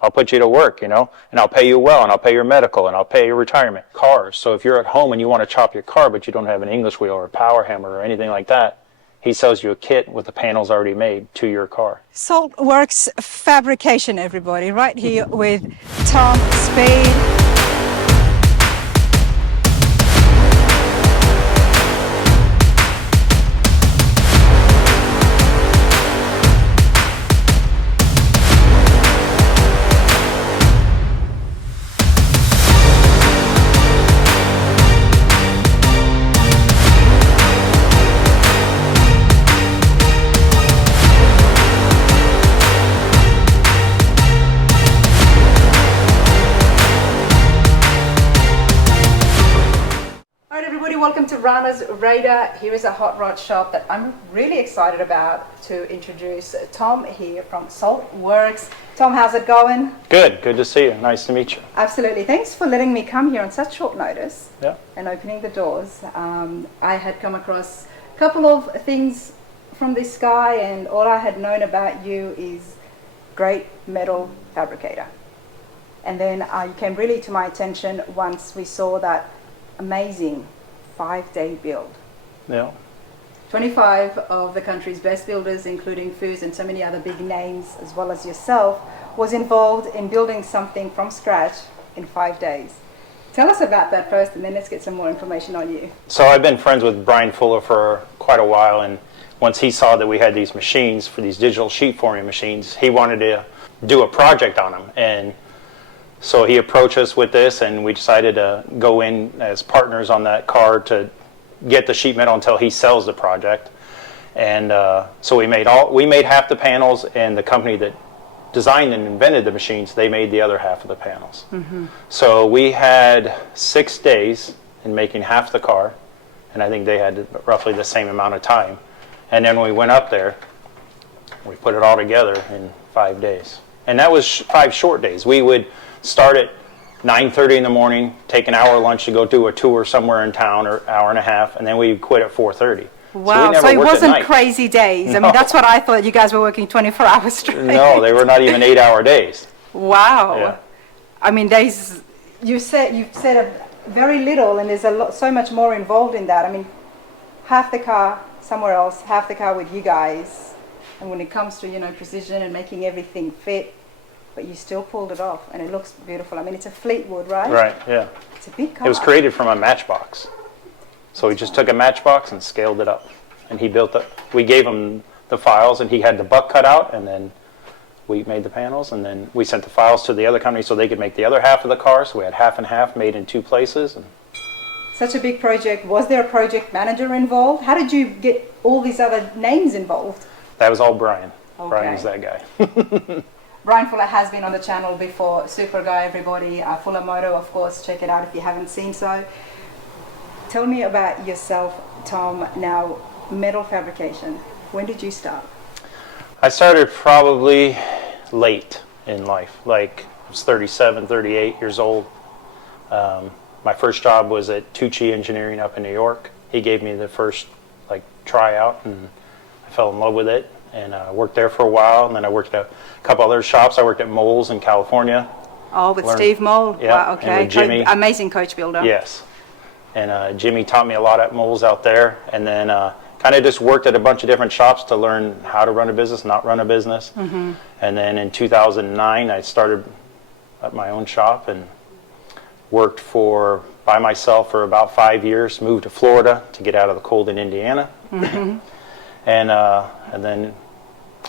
I'll put you to work, and I'll pay you well, and I'll pay your medical, and I'll pay your retirement. Cars. So if you're at home and you want to chop your car, but you don't have an English wheel or a power hammer or anything like that, he sells you a kit with the panels already made to your car. SaltWorks Fabrication, everybody, right here with Tom Spade. Welcome to Rana's Radar. Here is a hot rod shop that I'm really excited about to introduce Tom here from SaltWorks. Tom, how's it going? Good to see you. Nice to meet you. Absolutely. Thanks for letting me come here on such short notice. Yeah. And opening the doors. I had come across a couple of things from this guy, and all I had known about you is great metal fabricator. And then you came really to my attention once we saw that amazing 5-day build. Yeah. 25 of the country's best builders, including Foos and so many other big names, as well as yourself, was involved in building something from scratch in 5 days. Tell us about that first, and then let's get some more information on you. So I've been friends with Brian Fuller for quite a while, and once he saw that we had these machines for these digital sheet forming machines, he wanted to do a project on them. And so he approached us with this, and we decided to go in as partners on that car to get the sheet metal until he sells the project. And so we made half the panels, and the company that designed and invented the machines, they made the other half of the panels. Mm-hmm. So we had 6 days in making half the car, and I think they had roughly the same amount of time. And then when we went up there, we put it all together in 5 days. And that was 5 short days. We would start at 9:30 in the morning, take an hour lunch to go do a tour somewhere in town, or hour and a half, and then we quit at 4:30. Wow, so it wasn't crazy days. No. I mean, that's what I thought. You guys were working 24 hours straight. No, they were not even 8-hour days. Wow. Yeah. I mean, you've said very little, and there's so much more involved in that. I mean, half the car somewhere else, half the car with you guys, and when it comes to precision and making everything fit, but you still pulled it off, and it looks beautiful. I mean, it's a Fleetwood, right? Right, yeah. It's a big car. It was created from a matchbox. So we just took a matchbox and scaled it up. And he built it. We gave him the files, and he had the butt cut out, and then we made the panels, and then we sent the files to the other company so they could make the other half of the car. So we had half and half made in 2 places. And such a big project. Was there a project manager involved? How did you get all these other names involved? That was all Brian. Okay. Brian's that guy. Brian Fuller has been on the channel before. Super guy, everybody. Fuller Moto, of course. Check it out if you haven't seen so. Tell me about yourself, Tom. Now, metal fabrication. When did you start? I started probably late in life. Like, I was 37, 38 years old. My first job was at Tucci Engineering up in New York. He gave me the first tryout, and I fell in love with it. And I worked there for a while, and then I worked at a couple other shops. I worked at Moles in California. Oh, with Steve Mole? Yeah, wow, okay. and with Jimmy. Amazing coach builder. Yes. And Jimmy taught me a lot at Moles out there. And then kind of just worked at a bunch of different shops to learn how to run a business, not run a business. Mm-hmm. And then in 2009, I started at my own shop and worked by myself for about 5 years, moved to Florida to get out of the cold in Indiana. Mm-hmm. And then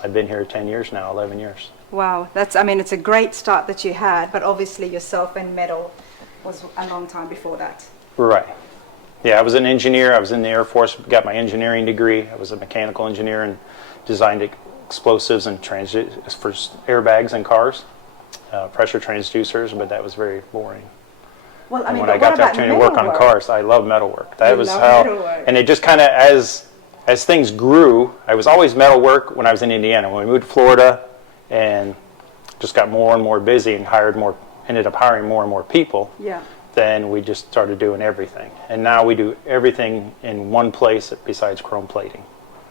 I've been here 10 years now, 11 years. Wow, it's a great start that you had, but obviously yourself and metal was a long time before that. Right. Yeah, I was an engineer. I was in the Air Force, got my engineering degree. I was a mechanical engineer and designed explosives and for airbags in cars, pressure transducers, but that was very boring. Well, and when I got the opportunity to work on cars, I love metalwork. That was how, and it just kind of, as things grew, I was always metalwork when I was in Indiana. When we moved to Florida and just got more and more busy and ended up hiring more and more people, yeah. Then we just started doing everything. And now we do everything in one place besides chrome plating.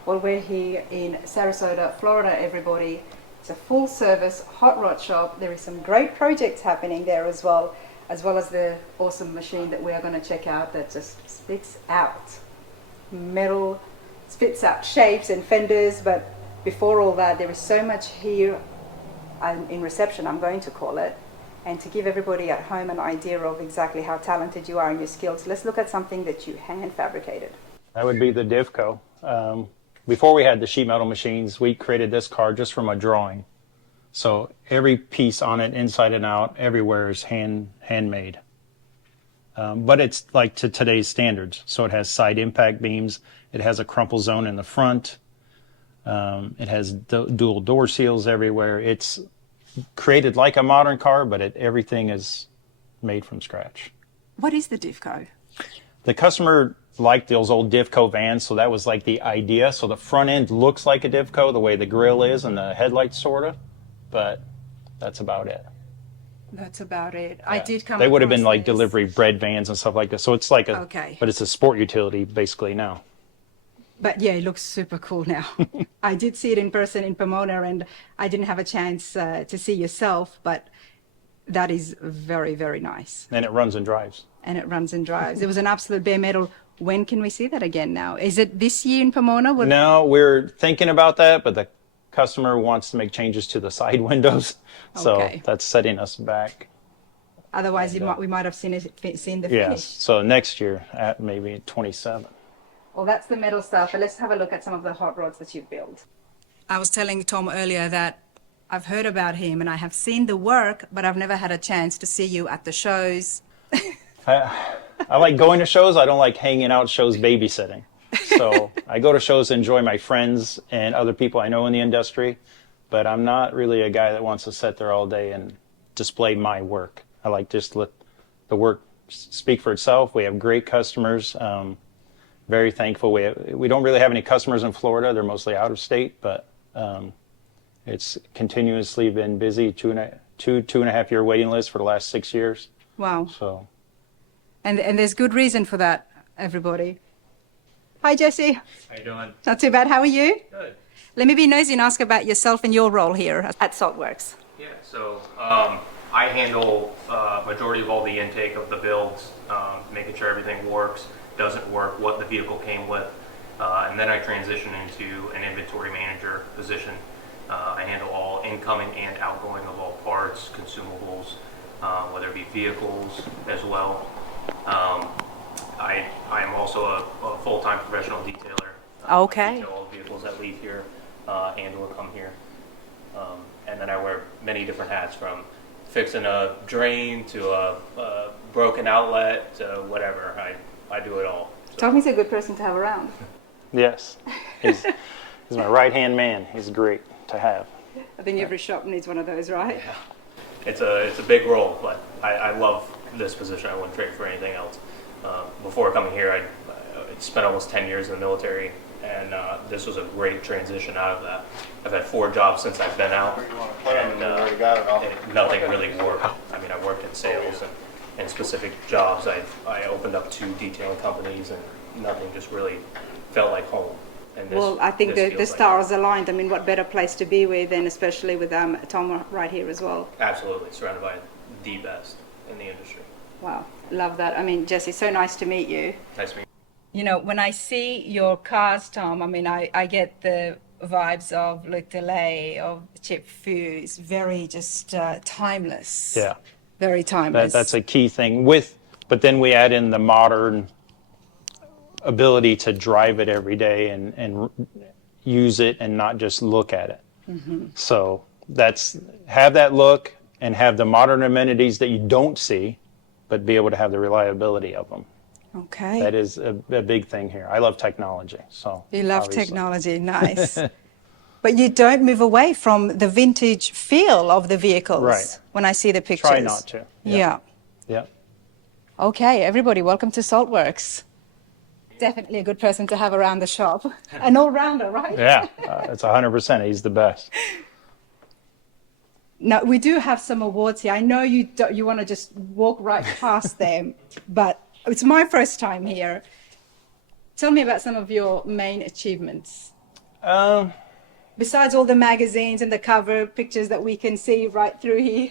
Well, we're here in Sarasota, Florida, everybody. It's a full service hot rod shop. There is some great projects happening there as well as the awesome machine that we are going to check out that just spits out metal, spits out shapes and fenders. But before all that, there is so much here in reception, I'm going to call it. And to give everybody at home an idea of exactly how talented you are in your skills, let's look at something that you hand fabricated. That would be the Divco. Before we had the sheet metal machines, we created this car just from a drawing. So every piece on it, inside and out, everywhere is handmade. But it's like to today's standards. So it has side impact beams. It has a crumple zone in the front. It has dual door seals everywhere. It's created like a modern car, but everything is made from scratch. What is the Divco? The customer liked those old Divco vans, so that was like the idea. So the front end looks like a Divco, the way the grill is and the headlights sort of, but that's about it. That's about it. Yeah. I did come. They would have been like this. delivery bread vans and stuff like that. So it's like a, but it's a sport utility basically now. But yeah, it looks super cool now. I did see it in person in Pomona, and I didn't have a chance to see yourself, but that is very, very nice. And it runs and drives. And it runs and drives. It was an absolute bare metal. When can we see that again now? Is it this year in Pomona? No, we're thinking about that, but the customer wants to make changes to the side windows. So that's setting us back. Otherwise, we might have seen the finish. Yes, so next year at maybe 27. Well, that's the metal stuff, but let's have a look at some of the hot rods that you've built. I was telling Tom earlier that I've heard about him and I have seen the work, but I've never had a chance to see you at the shows. I like going to shows. I don't like hanging out shows babysitting. So I go to shows to enjoy my friends and other people I know in the industry, but I'm not really a guy that wants to sit there all day and display my work. I like just let the work speak for itself. We have great customers. Very thankful. We don't really have any customers in Florida. They're mostly out of state, but it's continuously been busy. Two and a half year waiting list for the last 6 years. Wow. So, and there's good reason for that, everybody. Hi, Jesse. How you doing? Not too bad. How are you? Good. Let me be nosy and ask about yourself and your role here at Saltworks. Yeah, so I handle majority of all the intake of the builds, making sure everything works, doesn't work, what the vehicle came with, and then I transition into an inventory manager position. I handle all incoming and outgoing of all parts, consumables, whether it be vehicles as well. I am also a full-time professional detailer. Okay. I detail all the vehicles that leave here and or come here. And then I wear many different hats, from fixing a drain to a broken outlet to whatever. I do it all. So. Tommy's a good person to have around. yes, he's my right-hand man. He's great to have. I think every shop needs one of those, right? Yeah. It's a big role, but I love this position. I wouldn't trade for anything else. Before coming here, I spent almost 10 years in the military, and this was a great transition out of that. I've had 4 jobs since I've been out, and nothing really worked. I mean, I worked in sales and in specific jobs. I opened up 2 detailing companies, and nothing just really felt like home. And well, I think the stars aligned. I mean, what better place to be with, and especially with Tom right here as well. Absolutely, surrounded by the best in the industry. Wow, love that. I mean, Jesse, so nice to meet you. Nice to meet you. You know, when I see your cars, Tom, I mean, I get the vibes of Luc Delay, of Chip Fu. It's very just timeless. Yeah. Very timeless. That's a key thing. But then we add in the modern ability to drive it every day and use it and not just look at it. Mm-hmm. So have that look and have the modern amenities that you don't see, but be able to have the reliability of them. Okay. That is a big thing here. I love technology. So you love technology, nice. But you don't move away from the vintage feel of the vehicles. Right. When I see the pictures. Try not to. Yeah. Yeah. Okay, everybody, welcome to Saltworks. Definitely a good person to have around the shop. An all-rounder, right? Yeah, it's 100%. He's the best. Now, we do have some awards here. I know you want to just walk right past them, but it's my first time here. Tell me about some of your main achievements. besides all the magazines and the cover pictures that we can see right through here.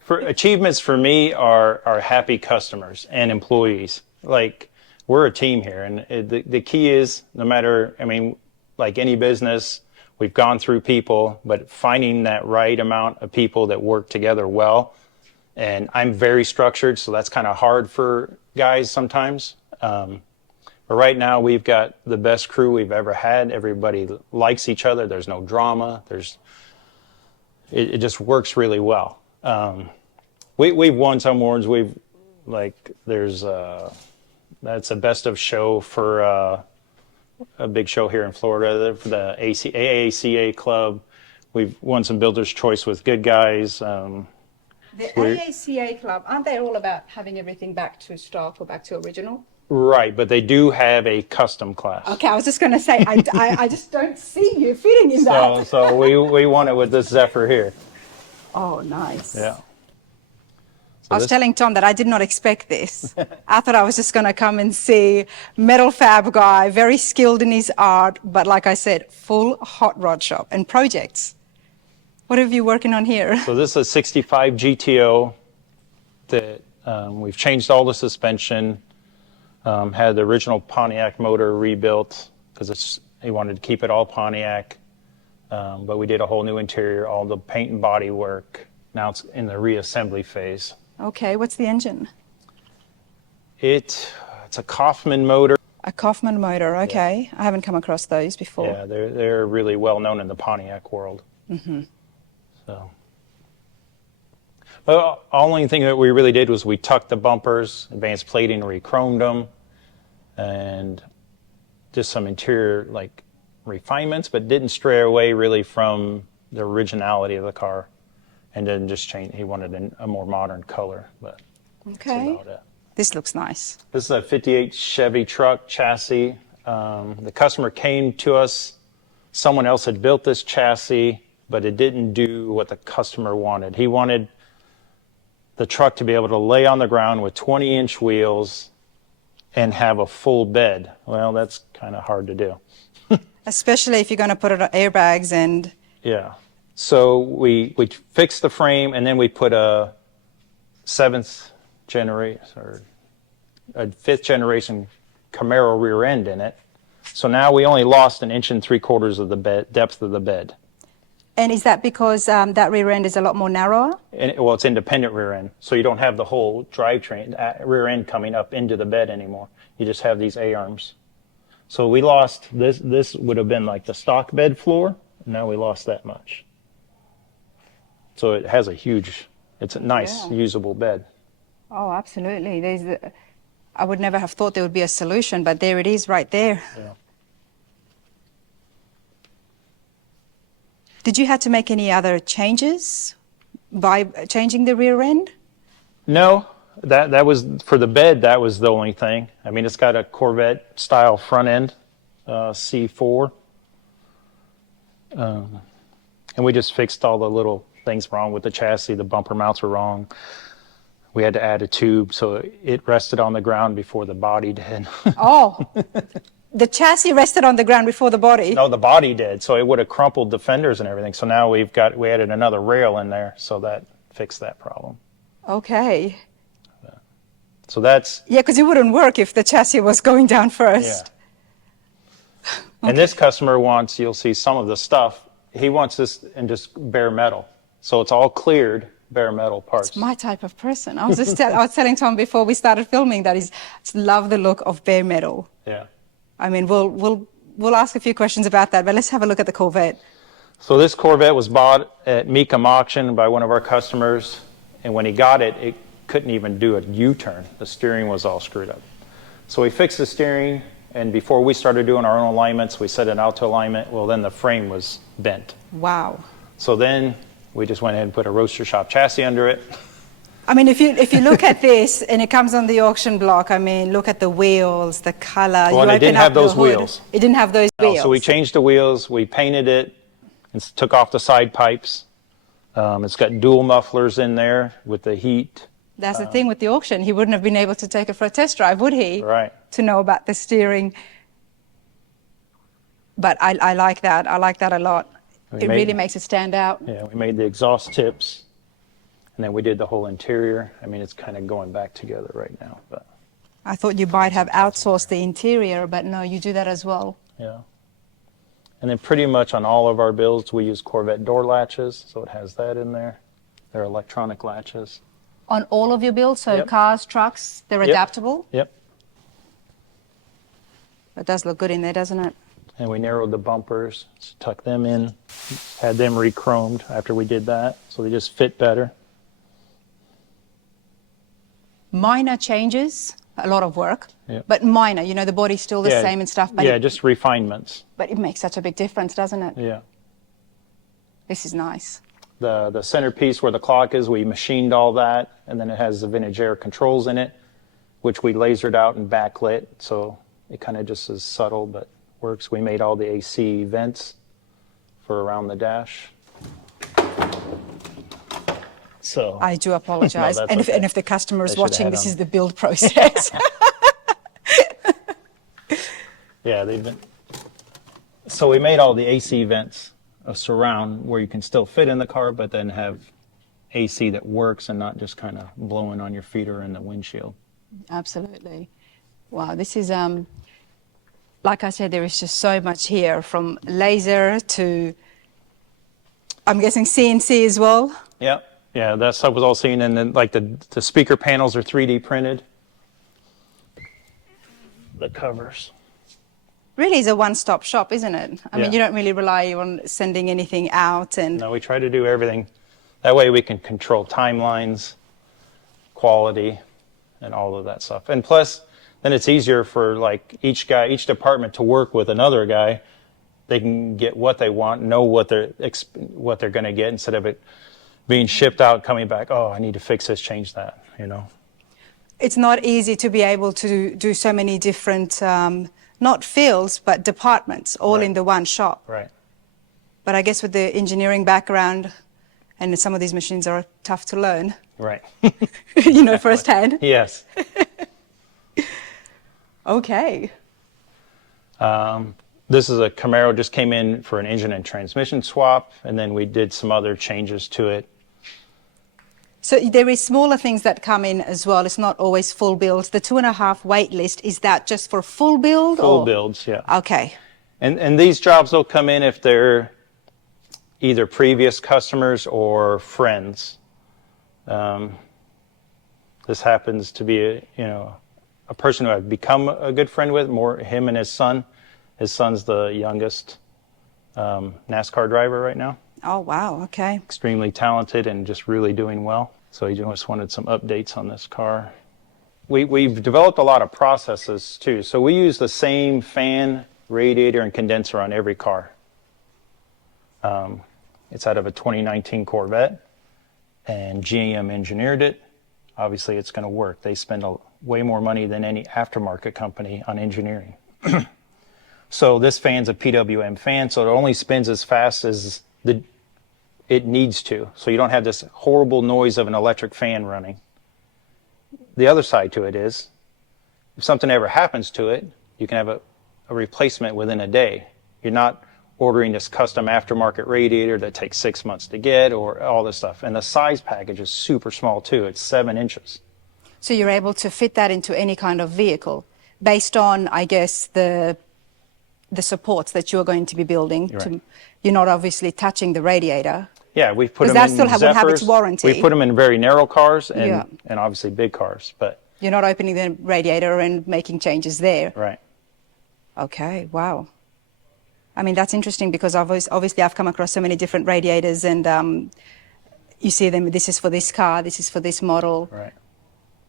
For achievements for me are happy customers and employees. Like, we're a team here, and the key is, no matter, I mean, like any business, we've gone through people, but finding that right amount of people that work together well. And I'm very structured, so that's kind of hard for guys sometimes. But right now, we've got the best crew we've ever had. Everybody likes each other. There's no drama. It just works really well. We've won some awards. That's a best of show for a big show here in Florida for the AACA club. We've won some Builder's Choice with good guys. The AACA club, aren't they all about having everything back to stock or back to original? Right, but they do have a custom class. Okay, I was just going to say, I just don't see you fitting in that. So we won it with this Zephyr here. Oh, nice. Yeah. I was telling Tom that I did not expect this. I thought I was just going to come and see metal fab guy, very skilled in his art, but like I said, full hot rod shop and projects. What have you working on here? So this is a 65 GTO that we've changed all the suspension, had the original Pontiac motor rebuilt because he wanted to keep it all Pontiac, but we did a whole new interior, all the paint and body work. Now it's in the reassembly phase. Okay, what's the engine? It's a Kaufman motor. A Kaufman motor, okay. Yeah. I haven't come across those before. Yeah, they're really well known in the Pontiac world. Mm-hmm. So, well, the only thing that we really did was we tucked the bumpers, advanced plating, re-chromed them, and just some interior like refinements, but didn't stray away really from the originality of the car. And then just change. He wanted a more modern color, but okay. That's about it. This looks nice. This is a 58 Chevy truck chassis. The customer came to us. Someone else had built this chassis, but it didn't do what the customer wanted. He wanted the truck to be able to lay on the ground with 20-inch wheels and have a full bed. Well, that's kind of hard to do. Especially if you're going to put it on airbags and... Yeah. So we fixed the frame, and then we put a fifth generation Camaro rear end in it. So now we only lost 1 3/4 inches of the depth of the bed. And is that because that rear end is a lot more narrower? Well, it's independent rear end, so you don't have the whole drivetrain rear end coming up into the bed anymore. You just have these A-arms. So we lost this. This would have been like the stock bed floor. And now we lost that much. So it has it's a nice, usable bed. Oh, absolutely. I would never have thought there would be a solution, but there it is right there. Yeah. Did you have to make any other changes by changing the rear end? No, that was, for the bed, that was the only thing. I mean, it's got a Corvette style front end, C4. And we just fixed all the little things wrong with the chassis. The bumper mounts were wrong. We had to add a tube so it rested on the ground before the body did. Oh, the chassis rested on the ground before the body? No, the body did. So it would have crumpled the fenders and everything. So now we added another rail in there, so that fixed that problem. Okay. So that's... Yeah, because it wouldn't work if the chassis was going down first. Yeah. Okay. And this customer wants, you'll see some of the stuff, he wants this in just bare metal. So it's all cleared, bare metal parts. It's my type of person. I was just I was telling Tom before we started filming that he's love the look of bare metal. Yeah. I mean, we'll ask a few questions about that, but let's have a look at the Corvette. So this Corvette was bought at Mecum auction by one of our customers, and when he got it, it couldn't even do a U-turn. The steering was all screwed up. So we fixed the steering, and before we started doing our own alignments, we set it out to alignment. Well, then the frame was bent. Wow. So then we just went ahead and put a roaster shop chassis under it. I mean, if you look at this and it comes on the auction block, I mean, look at the wheels, the color. Well, it didn't have those wheels. It didn't have those wheels. So we changed the wheels, we painted it, and took off the side pipes. It's got dual mufflers in there with the heat. That's the thing with the auction. He wouldn't have been able to take it for a test drive, would he? Right. To know about the steering. But I like that. I like that a lot. We It made- really makes it stand out. Yeah, we made the exhaust tips, and then we did the whole interior. I mean, it's kind of going back together right now, but I thought you might have outsourced the interior, but no, you do that as well. yeah. And then pretty much on all of our builds, we use Corvette door latches, so it has that in there. They're electronic latches. On all of your builds, so Yep. cars, trucks, they're Yep. adaptable. Yep. It does look good in there, doesn't it? And we narrowed the bumpers, so tuck them in, had them re-chromed after we did that, so they just fit better. Minor changes, a lot of work, Yep. but minor. You know, the body's still the Yeah, same and stuff, but, yeah, just refinements. but it makes such a big difference, doesn't it? Yeah. This is nice. The centerpiece where the clock is, we machined all that, and then it has the vintage air controls in it, which we lasered out and backlit, so it kind of just is subtle, but works. We made all the AC vents for around the dash. So I do apologize. No, that's and, okay. and if the customer is They should watching, have this them. is the build process. yeah, they've been. So we made all the AC vents a surround where you can still fit in the car, but then have AC that works and not just kind of blowing on your feet or in the windshield. Absolutely. Wow, this is, like I said, there is just so much here, from laser to, I'm guessing CNC as well. Yeah, yeah, that stuff was all seen, and then like the speaker panels are 3D printed. The covers. Really is a one-stop shop, isn't it? I mean, Yeah. you don't really rely on sending anything out, and No, we try to do everything. That way we can control timelines, quality, and all of that stuff. And plus, then it's easier for like each department to work with another guy. They can get what they want, know what they're going to get, instead of it being shipped out, coming back. Oh, I need to fix this, change that. You know. it's not easy to be able to do so many different, not fields, but departments, all Right. in the one shop. Right. But I guess with the engineering background, and some of these machines are tough to learn, Right. you know, firsthand. Yes. Okay. This is a Camaro, just came in for an engine and transmission swap, and then we did some other changes to it. So there is smaller things that come in as well. It's not always full builds. The 2.5 wait list, is that just for full build? Full or? builds, yeah. Okay. And these jobs will come in if they're either previous customers or friends. This happens to be a person who I've become a good friend with, more him and his son. His son's the youngest NASCAR driver right now. Oh, wow. Okay. Extremely talented and just really doing well. So he just wanted some updates on this car. We've developed a lot of processes too. So we use the same fan, radiator, and condenser on every car. It's out of a 2019 Corvette, and GM engineered it. Obviously, it's going to work. They spend way more money than any aftermarket company on engineering. So this fan's a PWM fan, so it only spins as fast as it needs to. So you don't have this horrible noise of an electric fan running. The other side to it is, if something ever happens to it, you can have a replacement within a day. You're not ordering this custom aftermarket radiator that takes 6 months to get, or all this stuff. And the size package is super small too. It's 7 inches. So you're able to fit that into any kind of vehicle based on, I guess, the supports that you're going to be building. Right. You're not obviously touching the radiator. Yeah, we've put Because them that in still will have its Zephyrs. warranty. We put them in very narrow cars and, Yeah. and obviously big cars, but You're not opening the radiator and making changes there. right. Okay, wow. I mean, that's interesting because obviously I've come across so many different radiators, and you see them, this is for this car, this is for this model. Right.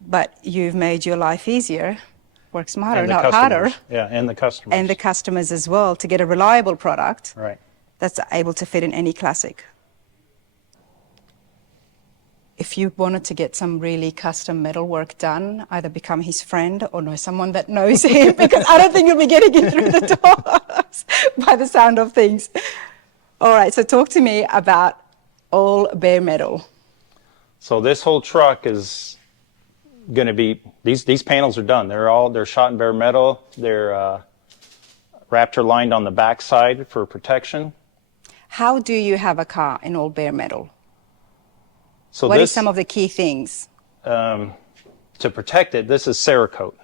But you've made your life easier, work smarter, And the not harder. customers. Yeah, and the customers. And the customers as well, to get a reliable product Right. that's able to fit in any classic. If you wanted to get some really custom metal work done, either become his friend or know someone that knows him, because I don't think you'll be getting in through the doors by the sound of things. All right, so talk to me about all bare metal. So this whole truck is going to be, these panels are done. They're shot in bare metal. They're Raptor lined on the back side for protection. How do you have a car in all bare metal? So What this, is some of the key things? to protect it, this is Cerakote.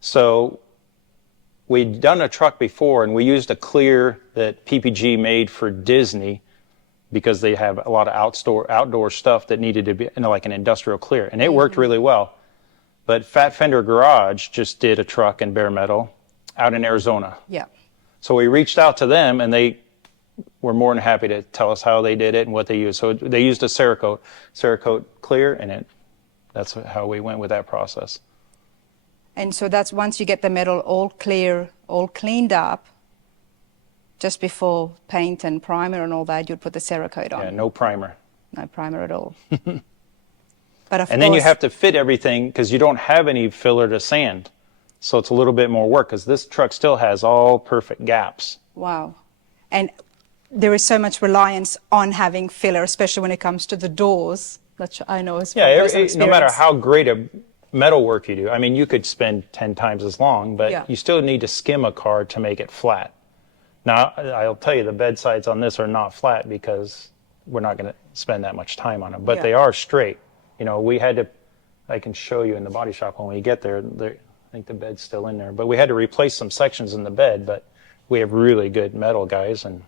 So we'd done a truck before, and we used a clear that PPG made for Disney because they have a lot of outdoor stuff that needed to be, like an industrial clear, and it worked really well. But Fat Fender Garage just did a truck in bare metal out in Arizona. Yeah. So we reached out to them, and they were more than happy to tell us how they did it and what they used. So they used a Cerakote clear, and that's how we went with that process. And so that's once you get the metal all clear, all cleaned up, just before paint and primer and all that, you'd put the Cerakote on. Yeah, no primer. No primer at all. But of And then you course- have to fit everything because you don't have any filler to sand. So it's a little bit more work because this truck still has all perfect gaps. Wow. And there is so much reliance on having filler, especially when it comes to the doors. That I know is Yeah, from personal no matter experience. how great a metal work you do, I mean, you could spend 10 times as long, but Yeah. you still need to skim a car to make it flat. Now, I'll tell you, the bed sides on this are not flat because we're not going to spend that much time on them, but Yeah. they are straight. You know, we had to, I can show you in the body shop when we get there, I think the bed's still in there, but we had to replace some sections in the bed, but we have really good metal guys. And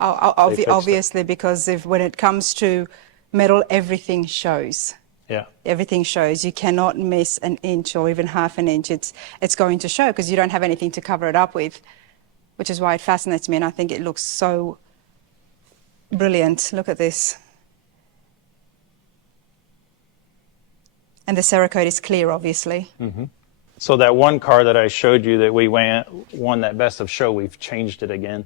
they fixed it. Obviously, because when it comes to metal, everything shows. yeah. Everything shows. You cannot miss an inch or even half an inch. It's going to show because you don't have anything to cover it up with, which is why it fascinates me, and I think it looks so brilliant. Look at this. And the Cerakote is clear, obviously. So that one car that I showed you that we won that best of show, we've changed it again.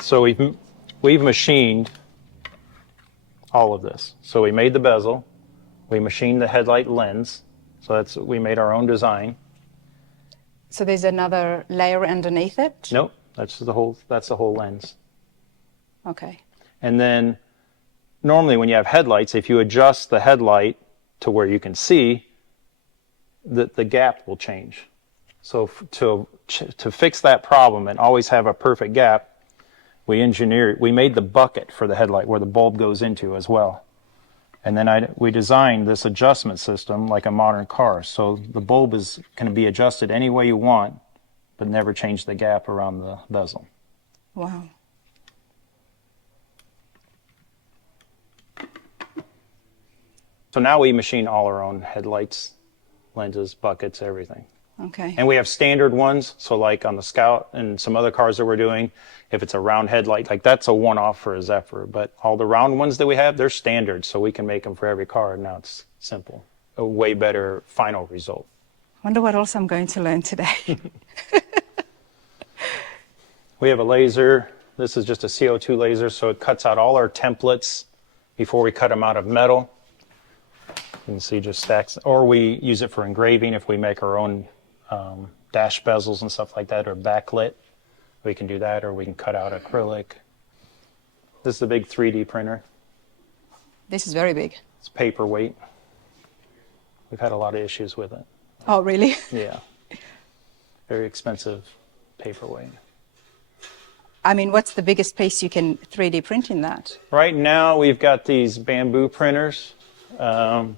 So we've machined all of this. So we made the bezel, we machined the headlight lens. So we made our own design. So there's another layer underneath it? Nope, that's the whole lens. Okay. And then normally when you have headlights, if you adjust the headlight to where you can see, the gap will change. So to fix that problem and always have a perfect gap, we made the bucket for the headlight where the bulb goes into as well. And then we designed this adjustment system like a modern car. So the bulb is going to be adjusted any way you want, but never change the gap around the bezel. Wow. So now we machine all our own headlights, lenses, buckets, everything. Okay. And we have standard ones, so like on the Scout and some other cars that we're doing, if it's a round headlight, like that's a one-off for a Zephyr. But all the round ones that we have, they're standard, so we can make them for every car, and now it's simple. A way better final result. Wonder what else I'm going to learn today. We have a laser. This is just a CO2 laser, so it cuts out all our templates before we cut them out of metal. You can see just stacks, or we use it for engraving if we make our own dash bezels and stuff like that, or backlit. We can do that, or we can cut out acrylic. This is a big 3D printer. This is very big. It's paperweight. We've had a lot of issues with it. Oh, really? Yeah. Very expensive paperweight. I mean, what's the biggest piece you can 3D print in that? Right now, we've got these bamboo printers. So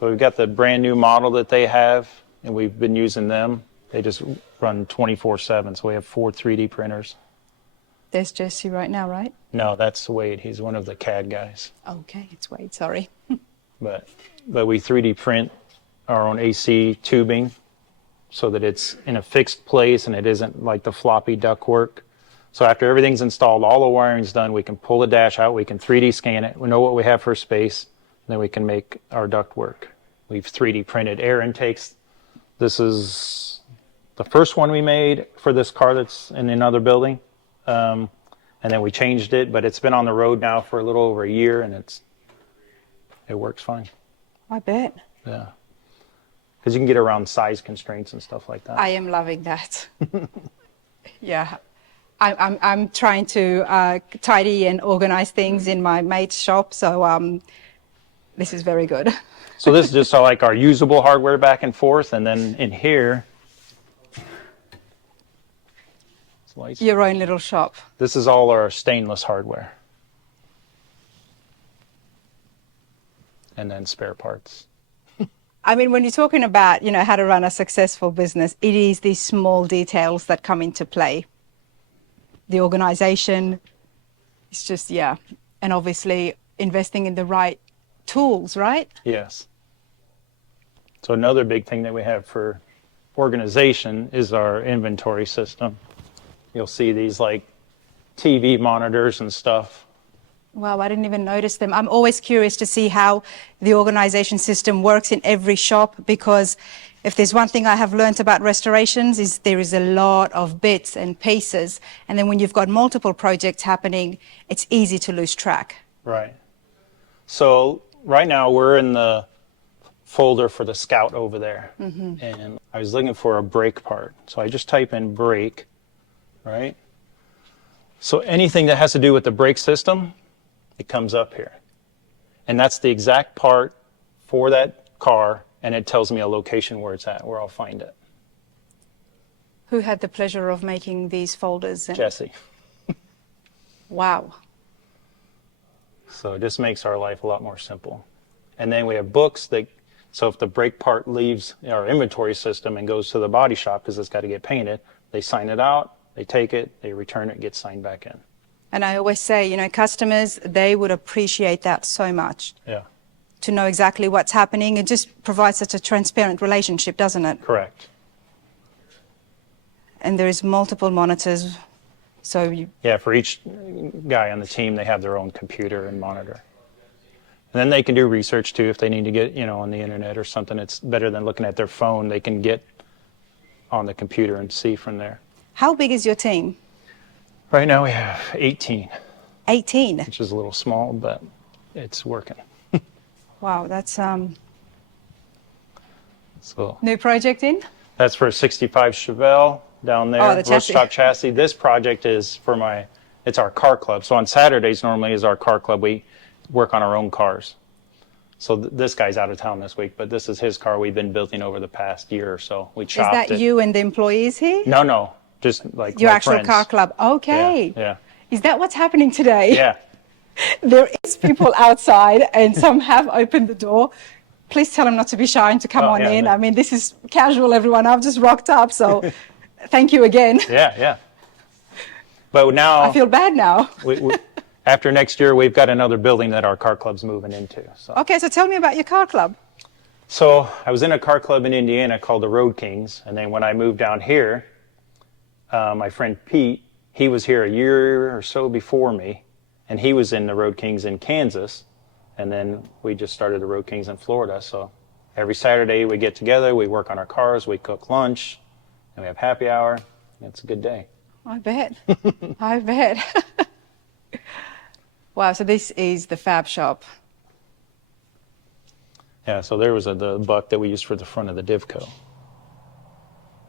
we've got the brand new model that they have, and we've been using them. They just run 24/7, so we have 4 3D printers. There's Jesse right now, right? No, that's Wade. He's one of the CAD guys. Okay, it's Wade, sorry. But we 3D print our own AC tubing so that it's in a fixed place and it isn't like the floppy ductwork. So after everything's installed, all the wiring's done, we can pull the dash out, we can 3D scan it, we know what we have for space, and then we can make our ductwork. We've 3D printed air intakes. This is the first one we made for this car that's in another building. And then we changed it, but it's been on the road now for a little over a year, and it works fine. I bet. Yeah. Because you can get around size constraints and stuff like that. I am loving that. Yeah. I'm trying to tidy and organize things in my mate's shop, so this is very good. So this is just like our usable hardware back and forth, and then in here, Your own little shop. this is all our stainless hardware. And then spare parts. I mean, when you're talking about, how to run a successful business, it is these small details that come into play. The organization, it's just, yeah. And obviously investing in the right tools, right? Yes. So another big thing that we have for organization is our inventory system. You'll see these like TV monitors and stuff. Wow, I didn't even notice them. I'm always curious to see how the organization system works in every shop, because if there's one thing I have learned about restorations is there is a lot of bits and pieces. And then when you've got multiple projects happening, it's easy to lose track. Right. So right now we're in the folder for the Scout over there. And I was looking for a brake part. So I just type in brake, right? So anything that has to do with the brake system, it comes up here. And that's the exact part for that car, and it tells me a location where it's at, where I'll find it. Who had the pleasure of making these folders? Jesse. Wow. So this makes our life a lot more simple. And then we have books that, so if the brake part leaves our inventory system and goes to the body shop because it's got to get painted, they sign it out, they take it, they return it, gets signed back in. And I always say, customers, they would appreciate that so much. Yeah. To know exactly what's happening. It just provides such a transparent relationship, doesn't it? Correct. And there is multiple monitors, so Yeah, for each guy on the team, they have their own computer and monitor. And then they can do research too if they need to get, on the internet or something. It's better than looking at their phone. They can get on the computer and see from there. How big is your team? Right now we have 18, 18. which is a little small, but it's working. Wow, that's So new project in? that's for a 65 Chevelle down there. Oh, the chassis. Rooftop chassis. This project is for it's our car club. So on Saturdays normally is our car club. We work on our own cars. So this guy's out of town this week, but this is his car we've been building over the past year or so. We chopped it. Is that you and the employees here? No. Just like Your my actual friends. car club. Okay. Yeah. Is that what's happening today? Yeah. There is people outside and some have opened the door. Please tell them not to be shy and to come on yeah, in. no. I mean, this is casual, everyone. I've just rocked up, so thank you again. Yeah. But now I feel bad now. we, after next year, we've got another building that our car club's moving into. So. Okay, so tell me about your car club. So I was in a car club in Indiana called the Road Kings, and then when I moved down here, my friend Pete, he was here a year or so before me, and he was in the Road Kings in Kansas, and then we just started the Road Kings in Florida. So every Saturday we get together, we work on our cars, we cook lunch, and we have happy hour. It's a good day. I bet. I bet. Wow, so this is the fab shop. Yeah, so there was the buck that we used for the front of the Divco.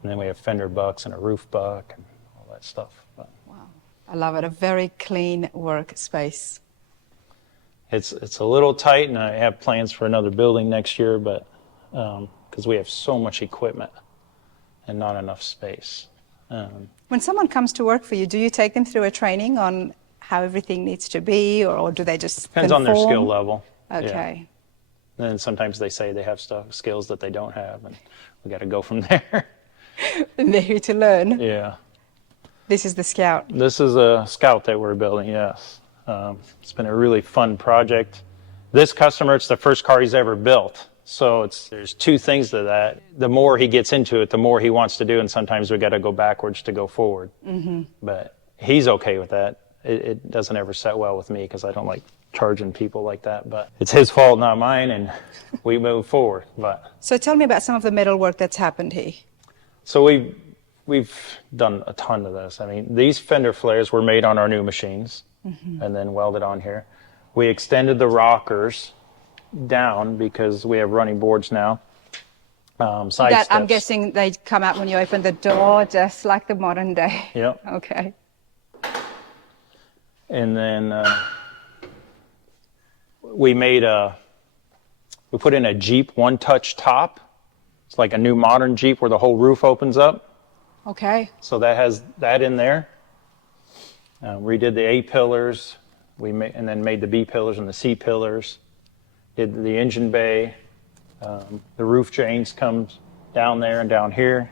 And then we have fender bucks and a roof buck and all that stuff. But Wow, I love it. A very clean workspace. it's a little tight, and I have plans for another building next year, but because we have so much equipment and not enough space. When someone comes to work for you, do you take them through a training on how everything needs to be, or do they just Depends on their conform? skill level. Okay. Yeah. And sometimes they say they have skills that they don't have, and we got to go from there. And they're here to learn. Yeah. This is the Scout. This is a Scout that we're building, yes. It's been a really fun project. This customer, it's the first car he's ever built. So there's two things to that. The more he gets into it, the more he wants to do, and sometimes we got to go backwards to go forward. Mm-hmm. But he's okay with that. It doesn't ever set well with me because I don't like charging people like that. But it's his fault, not mine, and we move forward. But So tell me about some of the metal work that's happened here. so we've done a ton of this. I mean, these fender flares were made on our new machines and then welded on here. We extended the rockers down because we have running boards now. Side That steps. I'm guessing they come out when you open the door, just like the modern day. Yep. Okay. And then we made We put in a Jeep one-touch top. It's like a new modern Jeep where the whole roof opens up. Okay. So that has that in there. Redid the A pillars, and then made the B pillars and the C pillars. Did the engine bay. The roof chains comes down there and down here.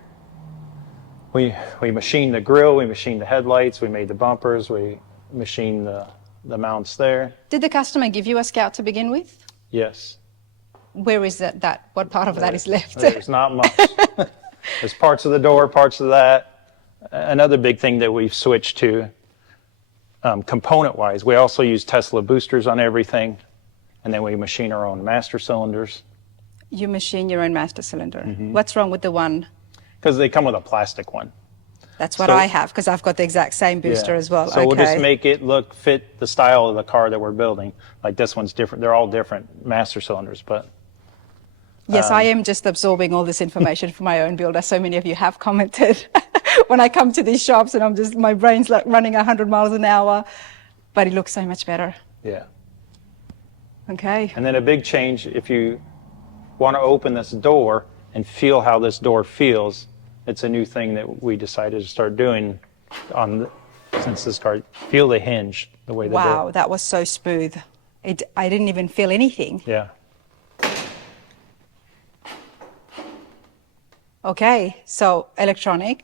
We machined the grille, we machined the headlights, we made the bumpers, we machined the mounts there. Did the customer give you a Scout to begin with? Yes. Where is that? What part of that is left? There's not much. There's parts of the door, parts of that. Another big thing that we've switched to, component-wise, we also use Tesla boosters on everything, and then we machine our own master cylinders. You machine your own master cylinder. What's wrong with the one? Because they come with a plastic one. That's what I have, because I've got the exact same booster as well. So we'll just make it fit the style of the car that we're building. Like this one's different. They're all different master cylinders, but... Yes, I am just absorbing all this information for my own build, as so many of you have commented. When I come to these shops and my brain's like running 100 miles an hour, but it looks so much better. Yeah. Okay. And then a big change, if you want to open this door and feel how this door feels, it's a new thing that we decided to start doing since this car. Feel the hinge, the way the door. Wow, that was so smooth. I didn't even feel anything. Yeah. Okay, so electronic.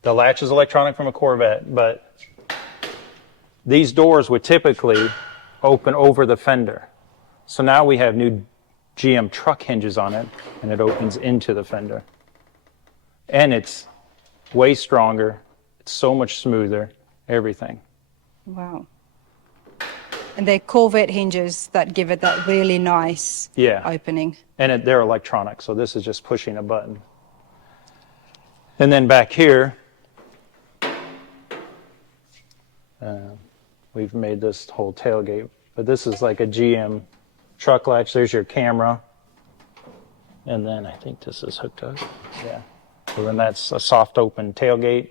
The latch is electronic from a Corvette, but these doors would typically open over the fender. So now we have new GM truck hinges on it, and it opens into the fender. And it's way stronger. It's so much smoother, everything. Wow. And they're Corvette hinges that give it that really nice opening. And they're electronic, so this is just pushing a button. And then back here, we've made this whole tailgate, but this is like a GM truck latch. There's your camera. And then I think this is hooked up. Yeah. So then that's a soft open tailgate.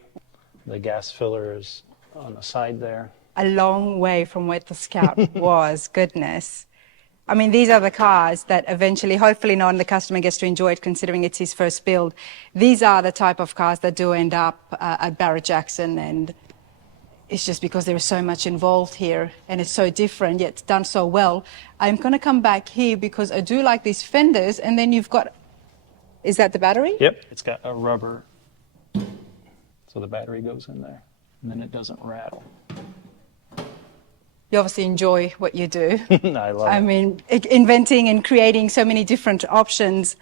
The gas filler is on the side there. A long way from where the Scout was, goodness. I mean, these are the cars that eventually, hopefully not, the customer gets to enjoy it considering it's his first build. These are the type of cars that do end up at Barrett-Jackson, and it's just because there is so much involved here and it's so different, yet it's done so well. I'm going to come back here because I do like these fenders, and then you've got, is that the battery? Yep, it's got a rubber, so the battery goes in there, and then it doesn't rattle. You obviously enjoy what you do. I love it. I mean, inventing and creating so many different options.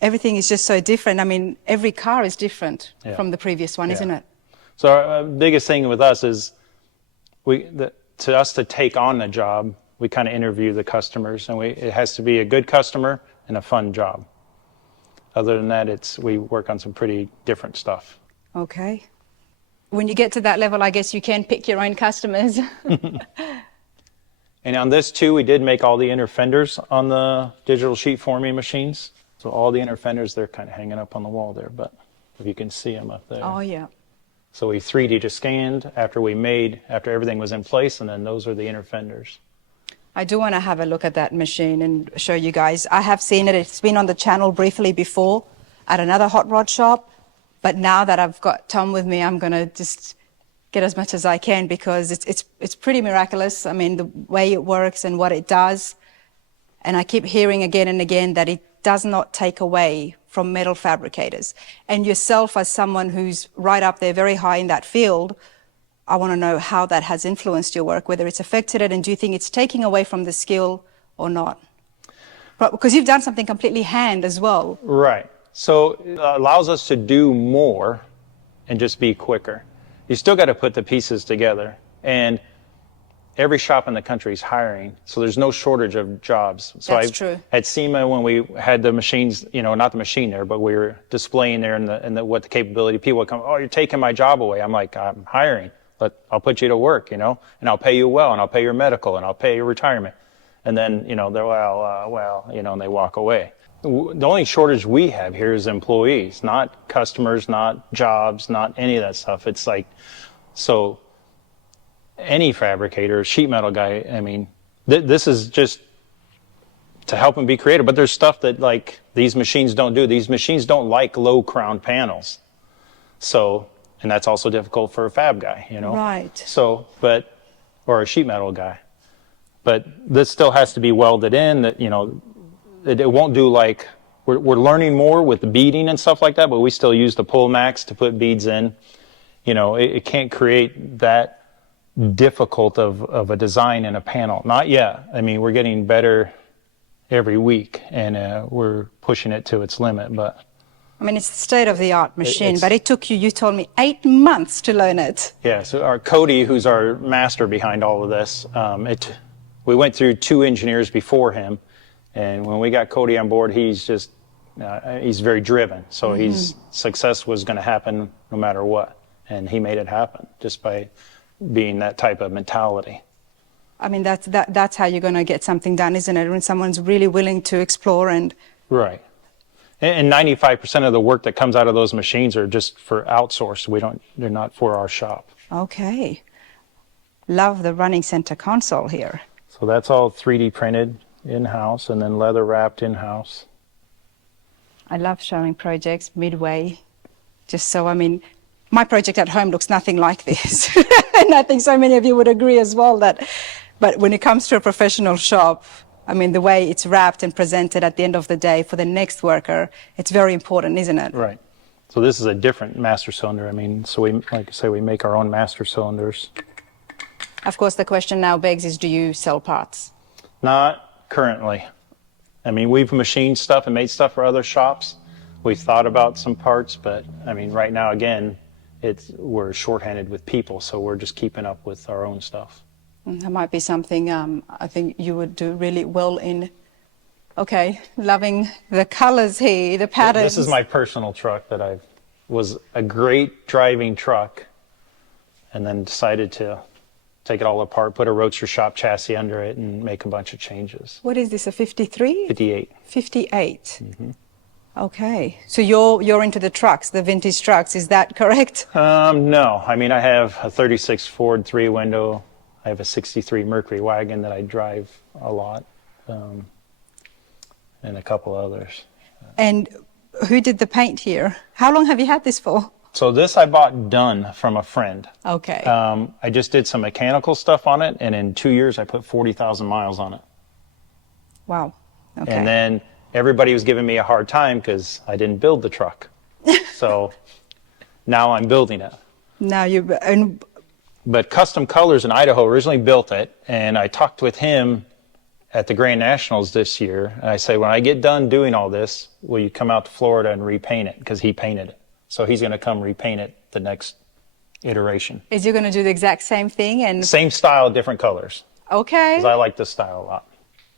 Everything is just so different. I mean, every car is different from the previous one, isn't it? So our biggest thing with us is, to us to take on the job, we kind of interview the customers, and it has to be a good customer and a fun job. Other than that, we work on some pretty different stuff. Okay. When you get to that level, I guess you can pick your own customers. And on this too, we did make all the inner fenders on the digital sheet forming machines. So all the inner fenders, they're kind of hanging up on the wall there, but if you can see them up there. Oh, yeah. So we 3D just scanned after everything was in place, and then those are the inner fenders. I do want to have a look at that machine and show you guys. I have seen it. It's been on the channel briefly before at another hot rod shop. But now that I've got Tom with me, I'm going to just get as much as I can, because it's pretty miraculous. I mean, the way it works and what it does. And I keep hearing again and again that it does not take away from metal fabricators. And yourself, as someone who's right up there, very high in that field, I want to know how that has influenced your work, whether it's affected it, and do you think it's taking away from the skill or not? Because you've done something completely hand as well. Right. So it allows us to do more and just be quicker. You still got to put the pieces together, and every shop in the country is hiring, so there's no shortage of jobs. So That's true. At SEMA, when we had the machines, not the machine there, but we were displaying there and what the capability, people would come, oh, you're taking my job away. I'm like, I'm hiring, but I'll put you to work, and I'll pay you well, and I'll pay your medical, and I'll pay your retirement. And then, they're, and they walk away. The only shortage we have here is employees, not customers, not jobs, not any of that stuff. It's like, so any fabricator, sheet metal guy, I mean, this is just to help them be creative. But there's stuff that like these machines don't do. These machines don't like low crown panels. So, and that's also difficult for a fab guy, you know? Right. So, but, or a sheet metal guy. But this still has to be welded in, that, you know, it won't do like, we're learning more with the beading and stuff like that, but we still use the pull max to put beads in. You know, it can't create that difficult of a design in a panel. Not yet. I mean, we're getting better every week, and we're pushing it to its limit. But I mean, it's the state-of-the-art machine, but it took you, you told me, 8 months to learn it. yeah, so our Cody, who's our master behind all of this, we went through 2 engineers before him, and when we got Cody on board, he's just, he's very driven. So his success was going to happen no matter what, and he made it happen just by being that type of mentality. I mean, that's how you're going to get something done, isn't it? When someone's really willing to explore and... Right. And 95% of the work that comes out of those machines are just for outsourced. They're not for our shop. Okay. Love the running center console here. So that's all 3D printed in-house and then leather wrapped in-house. I love showing projects midway, just so, I mean, my project at home looks nothing like this. And I think so many of you would agree as well that, but when it comes to a professional shop, I mean, the way it's wrapped and presented at the end of the day for the next worker, it's very important, isn't it? Right. So this is a different master cylinder. I mean, so we, like I say, we make our own master cylinders. Of course, the question now begs is, do you sell parts? Not currently. I mean, we've machined stuff and made stuff for other shops. We've thought about some parts, but I mean, right now, again, we're shorthanded with people, so we're just keeping up with our own stuff. That might be something I think you would do really well in. Okay, loving the colors here, the patterns. This is my personal truck that was a great driving truck, and then decided to take it all apart, put a roadster shop chassis under it, and make a bunch of changes. What is this, a 53? 58. 58. Okay, so you're into the trucks, the vintage trucks, is that correct? No, I mean, I have a 36 Ford 3-window. I have a 63 Mercury wagon that I drive a lot, and a couple others. And who did the paint here? How long have you had this for? So this I bought done from a friend. Okay. I just did some mechanical stuff on it, and in 2 years I put 40,000 miles on it. Wow. Okay. And then everybody was giving me a hard time because I didn't build the truck. So now I'm building it. Now But Custom Colors in Idaho originally built it, and I talked with him at the Grand Nationals this year, and I said, when I get done doing all this, will you come out to Florida and repaint it? Because he painted it. So he's going to come repaint it the next iteration. Is he going to do the exact same thing? And Same style, different colors. okay. Because I like this style a lot.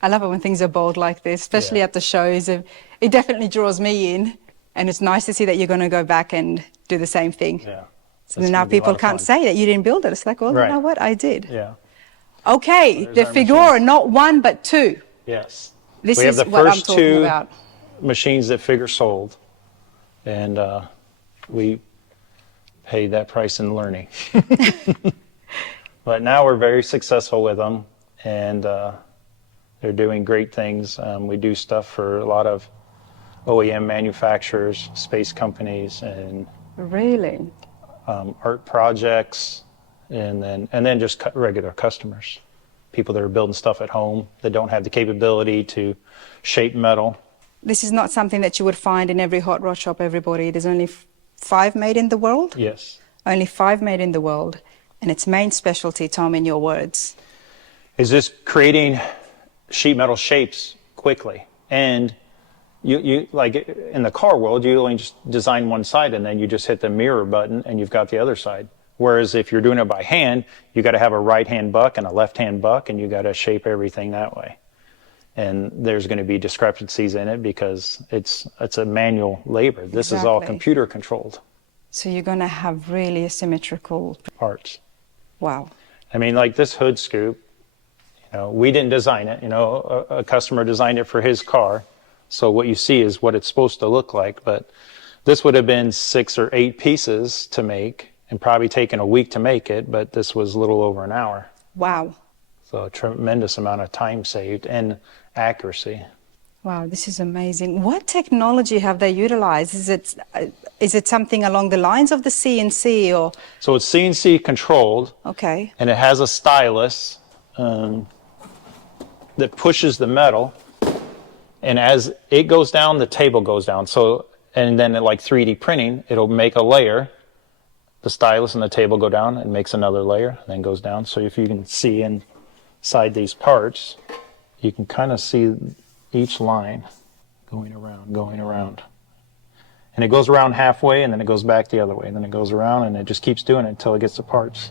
I love it when things are bold like this, especially at the shows. It definitely draws me in, and it's nice to see that you're going to go back and do the same thing. Yeah. So now people can't say that you didn't build it. It's like, well, Right. you know what? I did. Yeah. Okay, There's the our Figura, machines. not 1 but 2. Yes. This We have is the what I'm first talking 2 about. machines that Figure sold, and we paid that price in learning. But now we're very successful with them, and they're doing great things. We do stuff for a lot of OEM manufacturers, space companies, and Really? art projects, and then just regular customers, people that are building stuff at home that don't have the capability to shape metal. This is not something that you would find in every hot rod shop, everybody. There's only 5 made in the world? Yes. Only 5 made in the world. And its main specialty, Tom, in your words? Is just creating sheet metal shapes quickly. And you like in the car world, you only just design one side and then you just hit the mirror button and you've got the other side. Whereas if you're doing it by hand, you got to have a right hand buck and a left hand buck, and you got to shape everything that way. And there's going to be discrepancies in it because it's a manual labor. This is all Exactly. computer controlled So you're going to have really symmetrical... parts. Wow. I mean, like this hood scoop, we didn't design it. A customer designed it for his car. So what you see is what it's supposed to look like. But this would have been 6 or 8 pieces to make and probably taken a week to make it. But this was a little over an hour. Wow. So a tremendous amount of time saved and accuracy. Wow, this is amazing. What technology have they utilized? Is it something along the lines of the CNC or? So it's CNC controlled. Okay. And it has a stylus that pushes the metal. And as it goes down, the table goes down. So, and then like 3D printing, it'll make a layer. The stylus and the table go down and makes another layer, and then goes down. So if you can see inside these parts, you can kind of see each line going around. And it goes around halfway, and then it goes back the other way, and then it goes around, and it just keeps doing it until it gets to parts.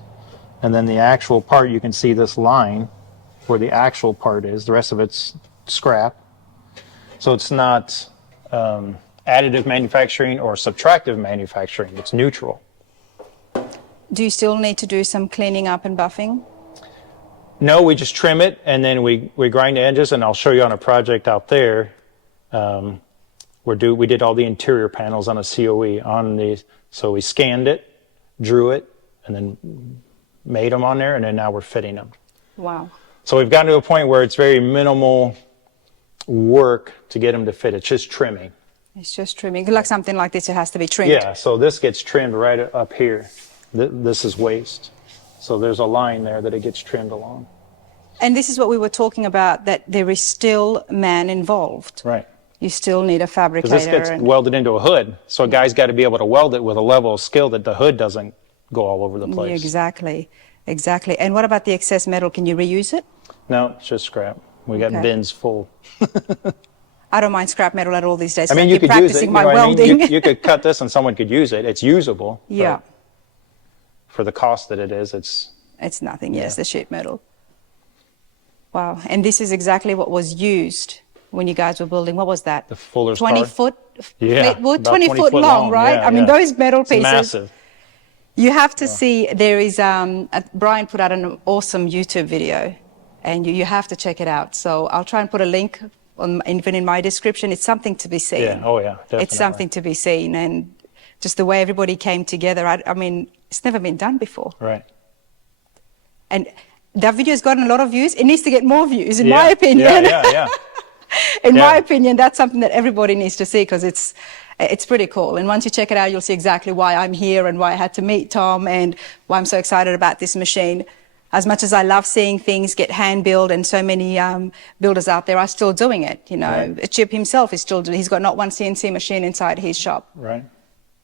And then the actual part, you can see this line where the actual part is. The rest of it's scrap. So it's not additive manufacturing or subtractive manufacturing. It's neutral. Do you still need to do some cleaning up and buffing? No, we just trim it, and then we grind the edges, and I'll show you on a project out there. We did all the interior panels on a COE on these. So we scanned it, drew it, and then made them on there, and then now we're fitting them. Wow. So we've gotten to a point where it's very minimal work to get them to fit. It's just trimming. It's just trimming. Like something like this, it has to be trimmed. Yeah, so this gets trimmed right up here. This is waste. So there's a line there that it gets trimmed along. And this is what we were talking about, that there is still man involved. Right. You still need a fabricator. Because this gets welded into a hood. So a guy's got to be able to weld it with a level of skill that the hood doesn't go all over the place. Yeah, exactly. Exactly. And what about the excess metal? Can you reuse it? No, it's just scrap. We got Okay. bins full. I don't mind scrap metal at all these days. I mean, I you keep could use it. practicing You my know what I mean? welding. You could cut this and someone could use it. It's usable. Yeah. But for the cost that it is, It's nothing, yes, Yeah. the sheet metal. Wow. And this is exactly what was used when you guys were building. What was that? the Fuller's 20 car. foot Yeah, wood, about 20 foot long, right? Yeah, I mean, yeah. those metal It's pieces. massive. You have to see, there is, Brian put out an awesome YouTube video, and you have to check it out. So I'll try and put a link, even in my description. It's something to be seen. Yeah, oh yeah, definitely. It's something to be seen. And just the way everybody came together, I mean, it's never been done before. Right. And that video's gotten a lot of views. It needs to get more views, in Yeah, my opinion. Yeah. In my Yeah. opinion, that's something that everybody needs to see, because it's pretty cool. And once you check it out, you'll see exactly why I'm here and why I had to meet Tom and why I'm so excited about this machine. As much as I love seeing things get hand-built, and so many builders out there are still doing it. You know, Right. Chip himself is still doing. He's got not one CNC machine inside his shop. Right.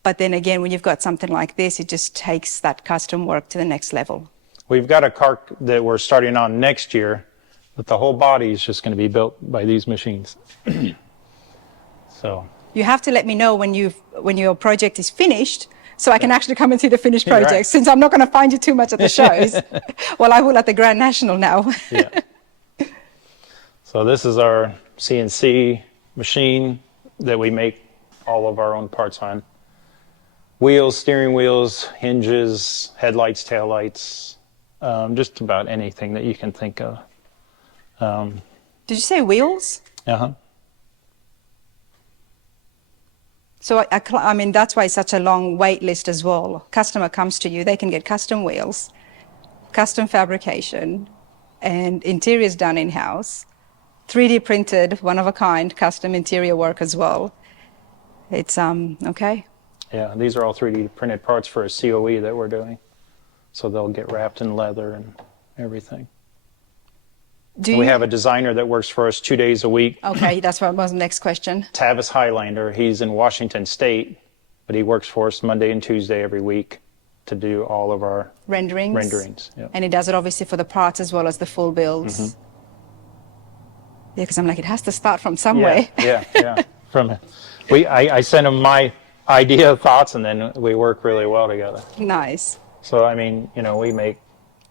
But then again, when you've got something like this, it just takes that custom work to the next level. We've got a car that we're starting on next year, but the whole body is just going to be built by these machines. So. You have to let me know when your project is finished, so I can actually come and see the finished project, Right. since I'm not going to find you too much at the shows. Well, I will at the Grand National now. Yeah. So this is our CNC machine that we make all of our own parts on. Wheels, steering wheels, hinges, headlights, taillights, just about anything that you can think of. Did you say wheels? Uh-huh. So, I mean, that's why it's such a long wait list as well. Customer comes to you, they can get custom wheels, custom fabrication, and interiors done in-house, 3D printed, one-of-a-kind, custom interior work as well. It's, okay. Yeah, these are all 3D printed parts for a COE that we're doing. So they'll get wrapped in leather and everything. We have a designer that works for us 2 days a week. Okay, that's what was the next question. Tavis Highlander, he's in Washington State, but he works for us Monday and Tuesday every week to do all of our Renderings. Yeah. And he does it obviously for the parts as well as the full builds. Mm-hmm. Yeah, because I'm like, it has to start from somewhere. Yeah. I send him my idea, thoughts, and then we work really well together. Nice. So, I mean, we make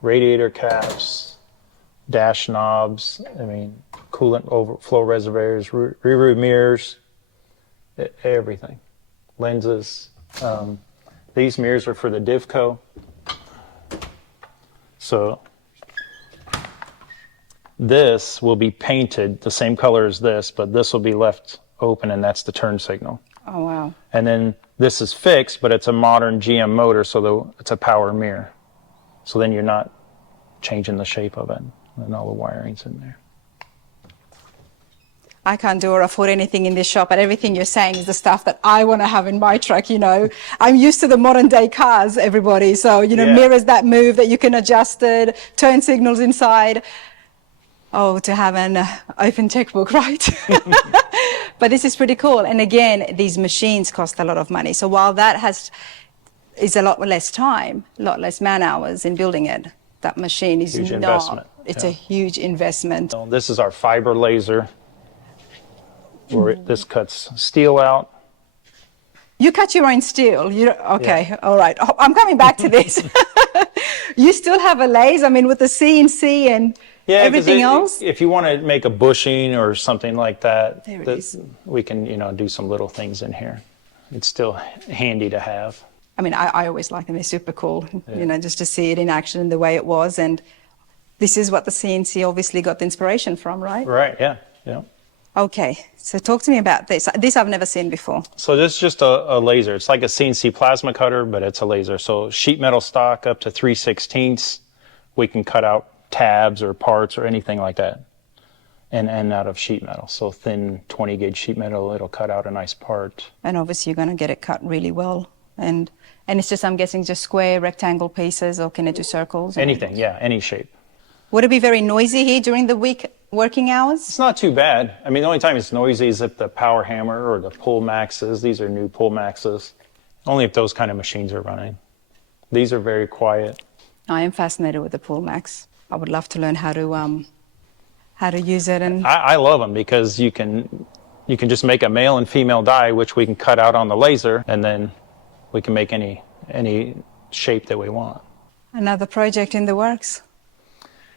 radiator caps, dash knobs, coolant overflow reservoirs, rear mirrors, everything. Lenses. These mirrors are for the Divco. So this will be painted the same color as this, but this will be left open, and that's the turn signal. Oh, wow. And then this is fixed, but it's a modern GM motor, so it's a power mirror. So then you're not changing the shape of it. and all the wiring's in there. I can't do or afford anything in this shop, but everything you're saying is the stuff that I want to have in my truck, you know. I'm used to the modern day cars, everybody. So, you know, Yeah. mirrors that move that you can adjust it, turn signals inside. Oh, to have an open checkbook, right? But this is pretty cool. And again, these machines cost a lot of money. So while that is a lot less time, a lot less man hours in building it, that machine is Huge not. investment, It's yeah. a huge investment. So this is our fiber laser, where this cuts steel out. You cut your own steel. Okay, all right. Oh, I'm coming back to this. You still have a lathe, I mean, with the CNC and everything else? If you want to make a bushing or something like that, There it is. we can, you know, do some little things in here. It's still handy to have. I mean, I always like them. They're super cool, you know, just to see it in action the way it was. And this is what the CNC obviously got the inspiration from, right? Right, yeah, yeah. Okay, so talk to me about this. This I've never seen before. So this is just a laser. It's like a CNC plasma cutter, but it's a laser. So sheet metal stock up to 3/16, we can cut out tabs or parts or anything like that. And out of sheet metal. So thin 20 gauge sheet metal, it'll cut out a nice part. And obviously you're going to get it cut really well. And it's just, I'm guessing, just square, rectangle pieces, or can it do circles? Anything, yeah, any shape. Would it be very noisy here during the week working hours? It's not too bad. I mean, the only time it's noisy is if the power hammer or the pull maxes, these are new pull maxes, only if those kind of machines are running. These are very quiet. I am fascinated with the pull max. I would love to learn how to use it. And I love them because you can just make a male and female die, which we can cut out on the laser, and then we can make any shape that we want. another project in the works.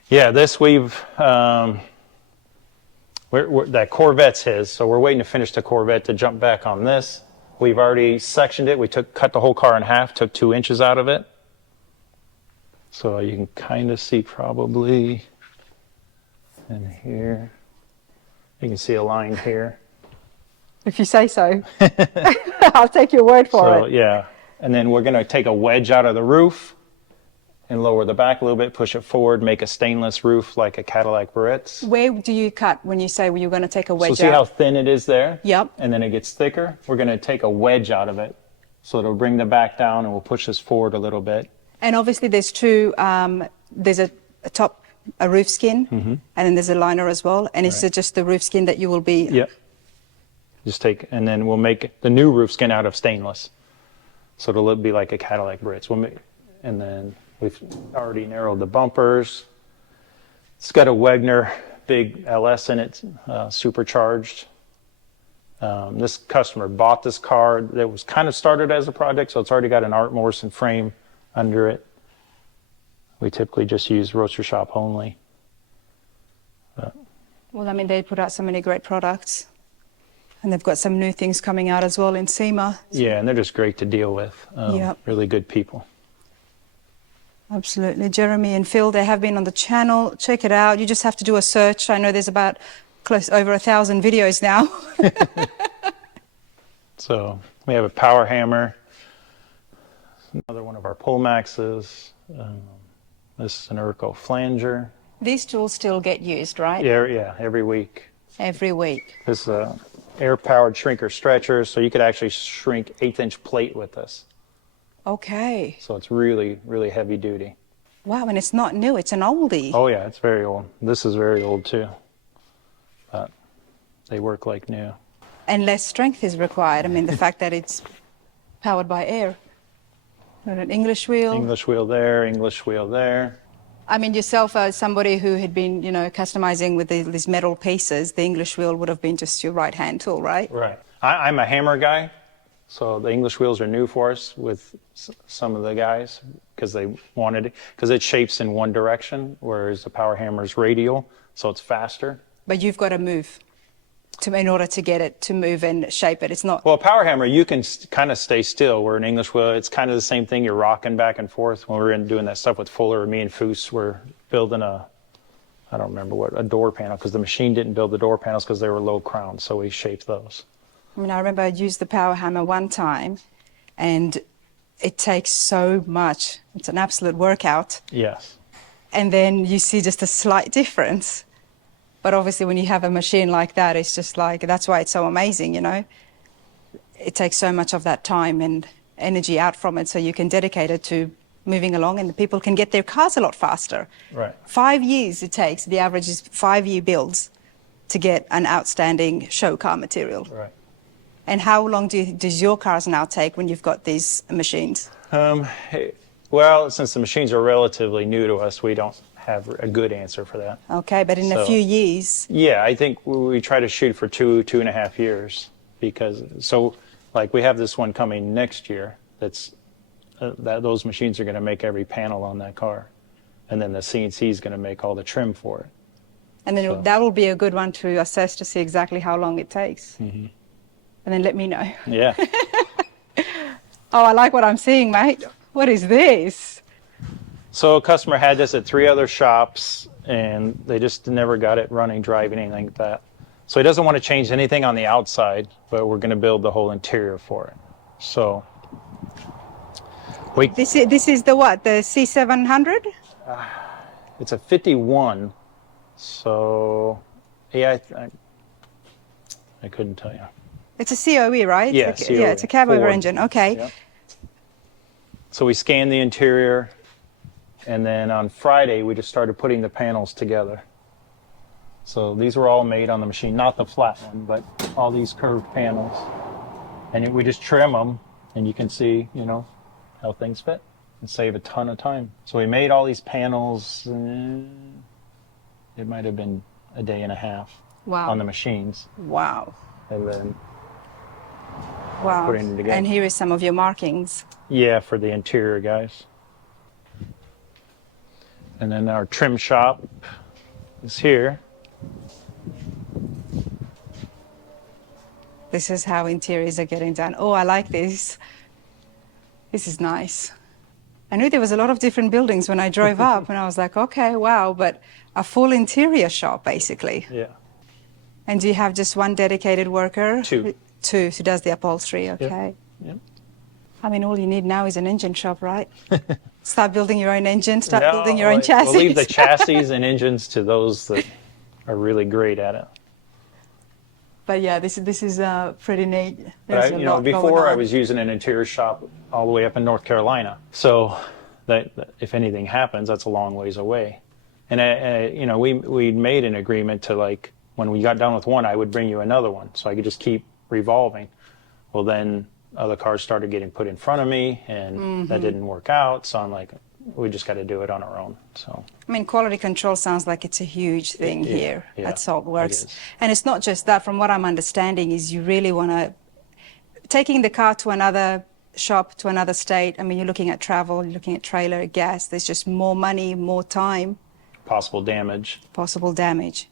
Yeah, this that Corvette's his, so we're waiting to finish the Corvette to jump back on this. We've already sectioned it. We cut the whole car in half, took 2 inches out of it. So you can kind of see probably in here. You can see a line here. If you say so. I'll take your word for So it. yeah, and then we're going to take a wedge out of the roof and lower the back a little bit, push it forward, make a stainless roof like a Cadillac Barrett's. Where do you cut when you say you're going to take a wedge So see out? how thin it is there? Yep. And then it gets thicker. We're going to take a wedge out of it. So it'll bring the back down and we'll push this forward a little bit. And obviously there's two, there's a top, a roof skin, and then there's a liner as well. And it's just the roof skin that you will be... Yep. Just take, and then we'll make the new roof skin out of stainless. So it'll be like a Cadillac Barrett's. And then we've already narrowed the bumpers. It's got a Wegner big LS in it, supercharged. This customer bought this car that was kind of started as a project, so it's already got an Art Morrison frame under it. We typically just use Roadster Shop only. Well, I mean, they put out so many great products. And they've got some new things coming out as well in SEMA. Yeah, and they're just great to deal with. Yep. Really good people. Absolutely. Jeremy and Phil, they have been on the channel. Check it out. You just have to do a search. I know there's about over 1,000 videos now. So we have a power hammer. Another one of our pull maxes. This is an Urco flanger. These tools still get used, right? Yeah, every week. Every week. This is a air-powered shrinker stretcher, so you could actually shrink 1/8-inch plate with this. Okay. So it's really, really heavy duty. Wow, and it's not new. It's an oldie. Oh yeah, it's very old. This is very old too. But they work like new. And less strength is required. I mean, the fact that it's powered by air. Got an English wheel. English wheel there, English wheel there. I mean, yourself as somebody who had been, customizing with these metal pieces, the English wheel would have been just your right-hand tool, right? Right. I'm a hammer guy, so the English wheels are new for us with some of the guys because they wanted it, because it shapes in one direction, whereas the power hammer is radial, so it's faster. But you've got to move in order to get it to move and shape it. It's not... Well, a power hammer, you can kind of stay still, where an English wheel, it's kind of the same thing. You're rocking back and forth. When we were doing that stuff with Fuller, me and Foose were building I don't remember a door panel, because the machine didn't build the door panels because they were low crown, so we shaped those. I mean, I remember I used the power hammer one time, and it takes so much. It's an absolute workout. Yes. and then you see just a slight difference. But obviously when you have a machine like that, it's just like, that's why it's so amazing, you know. It takes so much of that time and energy out from it, so you can dedicate it to moving along, and the people can get their cars a lot faster. Right. 5 years it takes, the average is 5-year builds to get an outstanding show car material. Right. And how long does your cars now take when you've got these machines? Well, since the machines are relatively new to us, we don't have a good answer for that. Okay, but in a few years? Yeah, I think we try to shoot for 2.5 years, because, so, like, we have this one coming next year that's, those machines are going to make every panel on that car. And then the CNC is going to make all the trim for it. And then So. that will be a good one to assess to see exactly how long it takes. Mm-hmm. And then let me know. Yeah. Oh, I like what I'm seeing, mate. What is this? So a customer had this at 3 other shops, and they just never got it running, driving, anything like that. So he doesn't want to change anything on the outside, but we're going to build the whole interior for it. So This is the what? The C700? it's a 51. So yeah, I couldn't tell you. It's a COE, right? Yeah, COE. Yeah, it's a cab over Ford. engine. Okay. Yep. So we scanned the interior, and then on Friday we just started putting the panels together. So these were all made on the machine, not the flat one, but all these curved panels. And we just trim them, and you can see, you know, how things fit and save a ton of time. So we made all these panels, it might have been a day and a half. Wow. On the machines. Wow. And then Wow. putting them together. And here is some of your markings. Yeah, for the interior guys. And then our trim shop is here. This is how interiors are getting done. Oh, I like this. This is nice. I knew there was a lot of different buildings when I drove up, and I was like, okay, wow, but a full interior shop, basically. Yeah. And do you have just one dedicated worker? Two. Two, who does the upholstery, okay. Yep. I mean, all you need now is an engine shop, right? Start building your own engine, start No, building your own chassis. We'll leave the chassis and engines to those that are really great at it. But yeah, this is pretty neat. But There's a you know, lot going before I on. was using an interior shop all the way up in North Carolina. So that if anything happens, that's a long ways away. And you know, we made an agreement to, like, when we got done with one, I would bring you another one, so I could just keep revolving. Well, then other cars started getting put in front of me, and that didn't work out. So I'm like, we just got to do it on our own. So. I mean, quality control sounds like it's a huge thing here at Saltworks. It is. And it's not just that. From what I'm understanding is you really want to, taking the car to another shop, to another state, I mean, you're looking at travel, you're looking at trailer, gas, there's just more money, more time. Possible damage. Possible damage.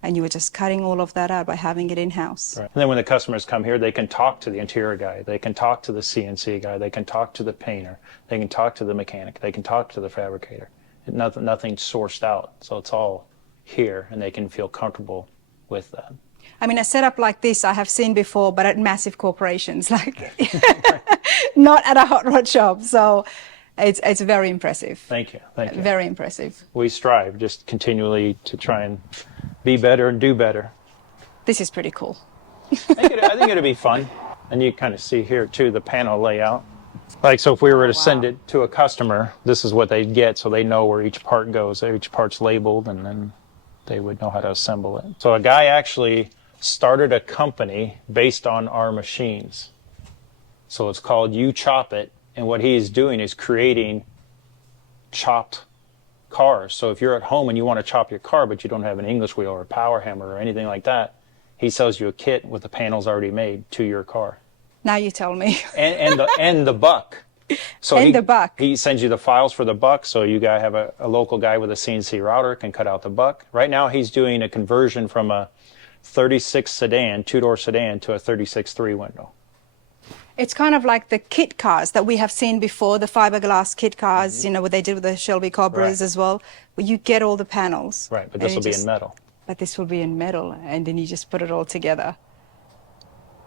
And you were just cutting all of that out by having it in-house. Right. And then when the customers come here, they can talk to the interior guy, they can talk to the CNC guy, they can talk to the painter, they can talk to the mechanic, they can talk to the fabricator. Nothing's sourced out, so it's all here, and they can feel comfortable with that. I mean, a setup like this I have seen before, but at massive corporations, like not at a hot rod shop. So it's very impressive. Thank you. Thank you. Very impressive. We strive just continually to try and be better and do better. This is pretty cool. I think it'll be fun. And you kind of see here too the panel layout. Like, so if we were to send it to a customer, this is what they'd get, so they know where each part goes. Each part's labeled, and then they would know how to assemble it. So a guy actually started a company based on our machines. So it's called You Chop It, and what he is doing is creating chopped cars. So if you're at home and you want to chop your car, but you don't have an English wheel or a power hammer or anything like that, he sells you a kit with the panels already made to your car. Now you tell me. and the buck. So the buck. He sends you the files for the buck, so you gotta have a local guy with a CNC router can cut out the buck. Right now he's doing a conversion from a 36 sedan, two-door sedan, to a 36 three-window. It's kind of like the kit cars that we have seen before, the fiberglass kit cars, you know, what they did with the Shelby Cobras as well, where you get all the panels. Right, but this will be in metal. But this will be in metal, and then you just put it all together.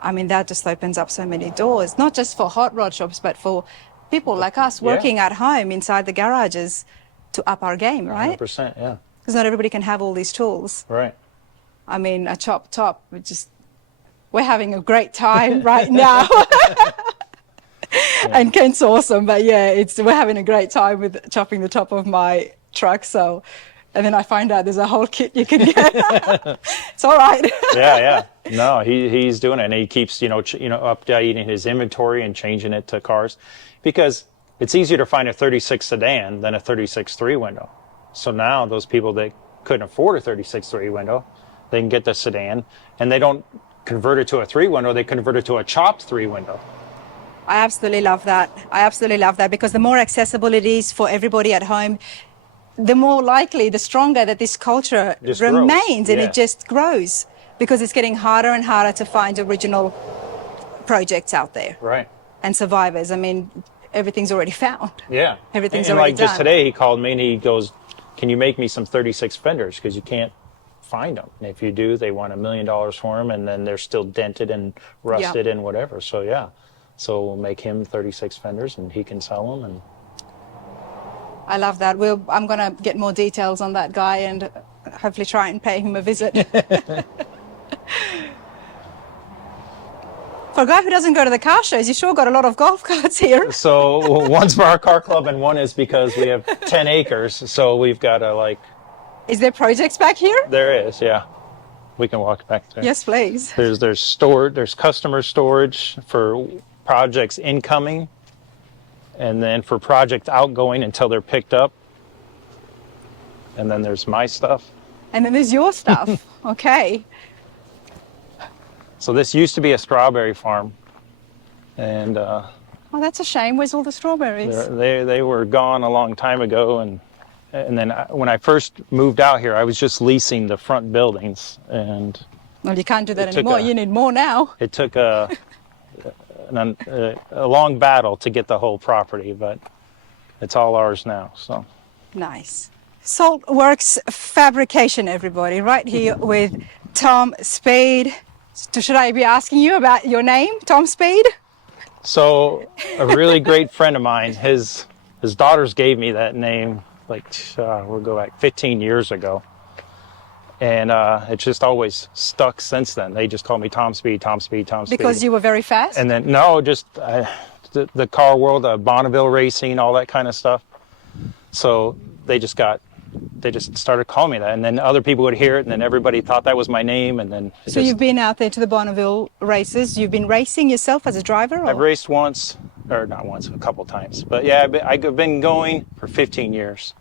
I mean, that just opens up so many doors, not just for hot rod shops, but for people like us working at home inside the garages. to up our game, right? 100%, yeah. Because not everybody can have all these tools. Right. I mean, a chop top, we're having a great time right now. And Kent's awesome, but yeah, we're having a great time with chopping the top of my truck. So, and then I find out there's a whole kit you can get. It's all right. Yeah. No, he's doing it, and he keeps updating his inventory and changing it to cars, because it's easier to find a 36 sedan than a 36 3 window. So now those people that couldn't afford a 36 3 window, they can get the sedan, and they don't convert it to a 3 window, they convert it to a chopped 3 window. I absolutely love that. Because the more accessible it is for everybody at home, the more likely, the stronger that this culture Just remains, grows. and Yeah. it just grows, because it's getting harder and harder to find original projects out there. Right. And survivors. I mean, everything's already found. Yeah. Everything's and already like just done. today, he called me and he goes, "Can you make me some 36 fenders? Because you can't find them. And if you do, they want $1 million for them, and then they're still dented and rusted and whatever." So yeah. So we'll make him 36 fenders, and he can sell them. And I love that. I'm going to get more details on that guy and hopefully try and pay him a visit. For a guy who doesn't go to the car shows, you sure got a lot of golf carts here. so one's for our car club, and one is because we have 10 acres. So we've got to Is there projects back here? There is, yeah. We can walk back there. Yes, please. There's customer storage for projects incoming, and then for projects outgoing until they're picked up. And then there's my stuff. And then there's your stuff. Okay. So this used to be a strawberry farm, and Oh, that's a shame. Where's all the strawberries? they were gone a long time ago. And then when I first moved out here, I was just leasing the front buildings, and Well, you can't do that It took anymore. a- You need more now. it took a long battle to get the whole property, but it's all ours now. So Nice. Saltworks Fabrication, everybody, right here with Tom Spade. So should I be asking you about your name, Tom Spade? So a really great friend of mine, his daughters gave me that name, we'll go back 15 years ago. And it's just always stuck since then. They just call me Tom Speed, Tom Speed, Tom Speed. Because you were very fast? And then, no, just the car world, Bonneville racing, all that kind of stuff. So they just started calling me that. And then other people would hear it, and then everybody thought that was my name. And then So you've been out there to the Bonneville races. You've been racing yourself as a driver? Or? I've raced once, or not once, a couple times. But yeah, I've been going for 15 years,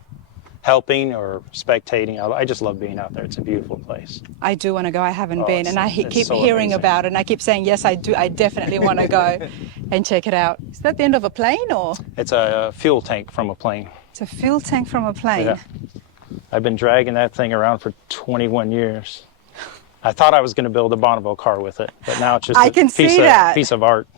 helping or spectating. I just love being out there. It's a beautiful place. I do want to go. I haven't been. And I it's keep so hearing amazing. about it. And I keep saying, yes, I do. I definitely want to go and check it out. Is that the end of a plane or? It's a fuel tank from a plane. It's a fuel tank from a plane. Yeah. I've been dragging that thing around for 21 years. I thought I was going to build a Bonneville car with it, but now it's just I can see that. piece of art.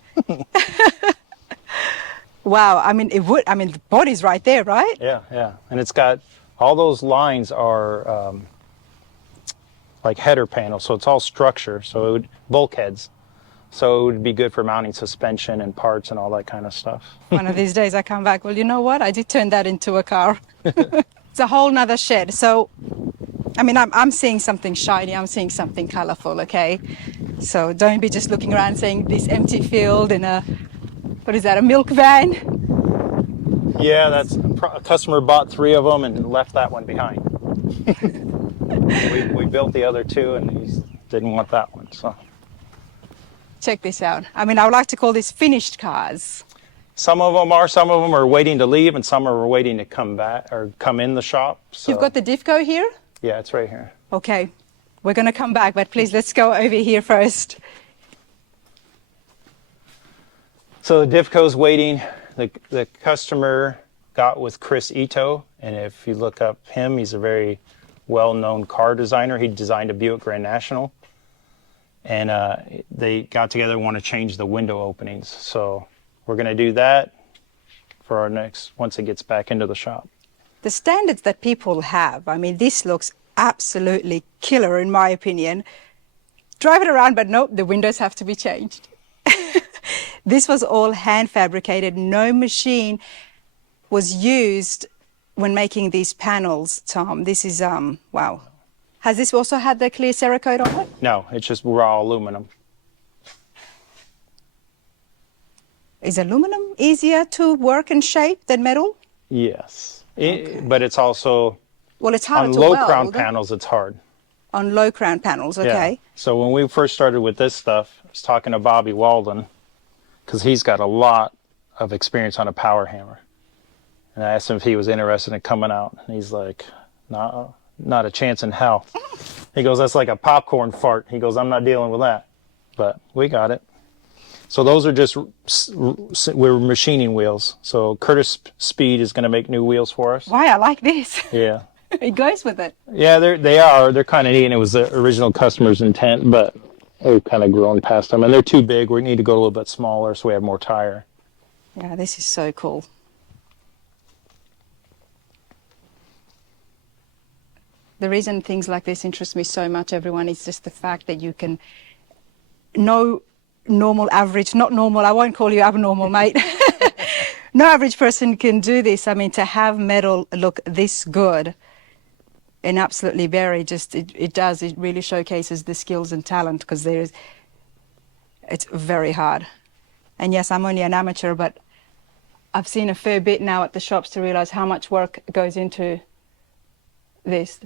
Wow. I mean, the body's right there, right? Yeah. And it's got, all those lines are like header panels, so it's all structure, bulkheads. So it would be good for mounting suspension and parts and all that kind of stuff. One of these days I come back, well, you know what? I did turn that into a car. It's a whole nother shed. So, I mean, I'm seeing something shiny. I'm seeing something colorful, okay? So don't be just looking around saying this empty field in a milk van? Yeah, a customer bought 3 of them and left that one behind. we built the other 2, and he didn't want that one, so. Check this out. I mean, I would like to call this finished cars. Some of them are waiting to leave, and some are waiting to come back or come in the shop. So. You've got the Divco here? Yeah, it's right here. Okay, we're going to come back, but please let's go over here first. So the Divco's waiting. The customer got with Chris Ito, and if you look up him, he's a very well-known car designer. He designed a Buick Grand National, and they got together and want to change the window openings. So we're going to do that for our next, once it gets back into the shop. The standards that people have, I mean, this looks absolutely killer in my opinion. Drive it around, but nope, the windows have to be changed. This was all hand fabricated. No machine was used when making these panels, Tom, this is, wow. Has this also had the clear Cerakote on it? No, it's just raw aluminum. Is aluminum easier to work and shape than metal? Yes. Okay. But it's also, Well, it's harder on to low weld. crown panels, it's hard. On low crown panels, okay. Yeah. So when we first started with this stuff, I was talking to Bobby Walden, because he's got a lot of experience on a power hammer. And I asked him if he was interested in coming out. And he's like, no, not a chance in hell. He goes, that's like a popcorn fart. He goes, I'm not dealing with that. But we got it. So those are just, we're machining wheels. So Curtis Speed is going to make new wheels for us. Why, I like this. Yeah. It goes with it. Yeah, they're kind of neat, and it was the original customer's intent, but we've kind of grown past them. And they're too big. We need to go a little bit smaller so we have more tire. Yeah, this is so cool. The reason things like this interest me so much, everyone, is just the fact that you can no normal, average, not normal, I won't call you abnormal, mate. No average person can do this. I mean, to have metal look this good and absolutely very, just, it really showcases the skills and talent, because it's very hard. And yes, I'm only an amateur, but I've seen a fair bit now at the shops to realize how much work goes into this.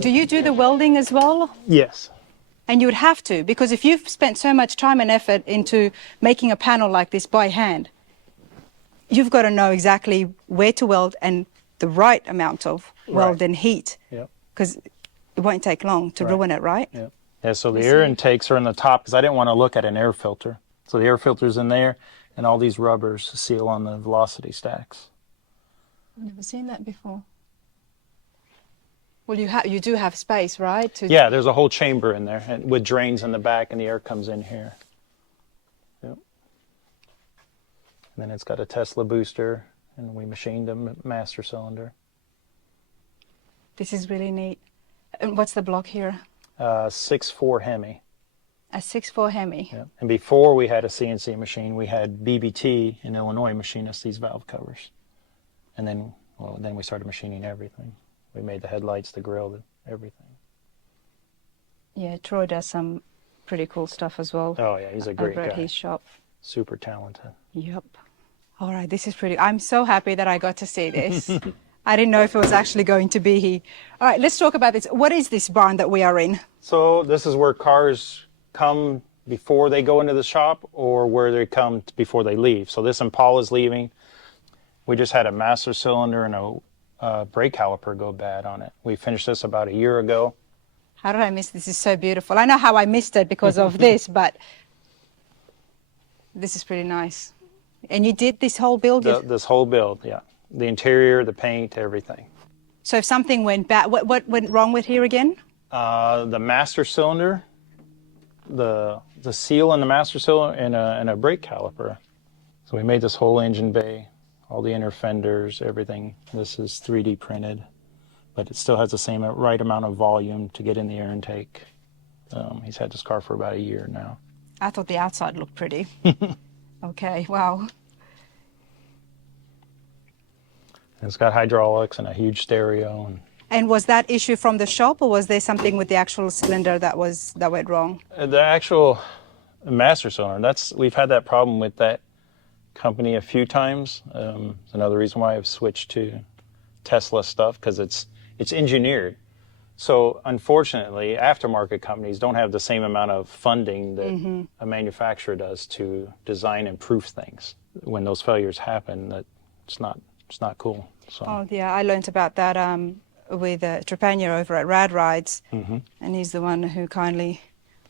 Do you do the welding as well? Yes. And you would have to, because if you've spent so much time and effort into making a panel like this by hand, you've got to know exactly where to weld and the right amount of weld Right. and heat. Yep. Because it won't take long to ruin it, right? Yep. Yeah, so the air intakes are in the top, because I didn't want to look at an air filter. So the air filter's in there, and all these rubbers seal on the velocity stacks. I've never seen that before. Well, you do have space, right? Yeah, there's a whole chamber in there, and with drains in the back, and the air comes in here. Yep. And then it's got a Tesla booster, and we machined a master cylinder. This is really neat. And what's the block here? 6.4 Hemi. A 6.4 Hemi. Yep. And before we had a CNC machine, we had BBT in Illinois machine us these valve covers. And then, then we started machining everything. We made the headlights, the grill, everything. Yeah, Troy does some pretty cool stuff as well. Oh yeah, he's a great over at guy. his shop. Super talented. Yep. All right, this is pretty. I'm so happy that I got to see this. I didn't know if it was actually going to be here. All right, let's talk about this. What is this barn that we are in? So this is where cars come before they go into the shop, or where they come before they leave. So this Impala's leaving. We just had a master cylinder and a brake caliper go bad on it. We finished this about a year ago. How did I miss this? This is so beautiful. I know how I missed it because of this, but this is pretty nice. And you did this whole build? This whole build, yeah. The interior, the paint, everything. So if something went bad, what went wrong with here again? The master cylinder, the seal in the master cylinder, and a brake caliper. So we made this whole engine bay, all the inner fenders, everything. This is 3D printed, but it still has the same right amount of volume to get in the air intake. He's had this car for about a year now. I thought the outside looked pretty. Okay, wow. It's got hydraulics and a huge stereo. And was that issue from the shop, or was there something with the actual cylinder that went wrong? The actual master cylinder, we've had that problem with that company a few times. It's another reason why I've switched to Tesla stuff, because it's engineered. So unfortunately, aftermarket companies don't have the same amount of funding that a manufacturer does to design and proof things. When those failures happen, it's not cool. So. Oh yeah, I learned about that with Trepanier over at Rad Rides, and he's the one who kindly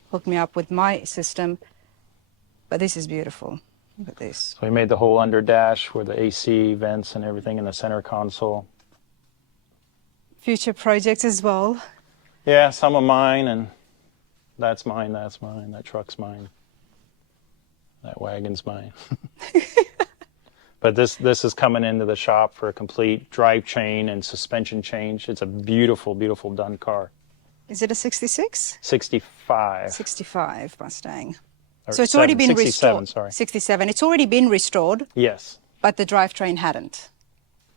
hooked me up with my system. But this is beautiful. Look at this. So we made the whole under dash with the AC vents and everything in the center console. Future projects as well. Yeah, some of mine, and that's mine, that truck's mine, that wagon's mine. But this is coming into the shop for a complete drive chain and suspension change. It's a beautiful, beautiful done car. Is it a 66? 65. 65 Mustang. Or So it's already been 67, restored. sorry. 67. It's already been restored, Yes. but the drivetrain hadn't.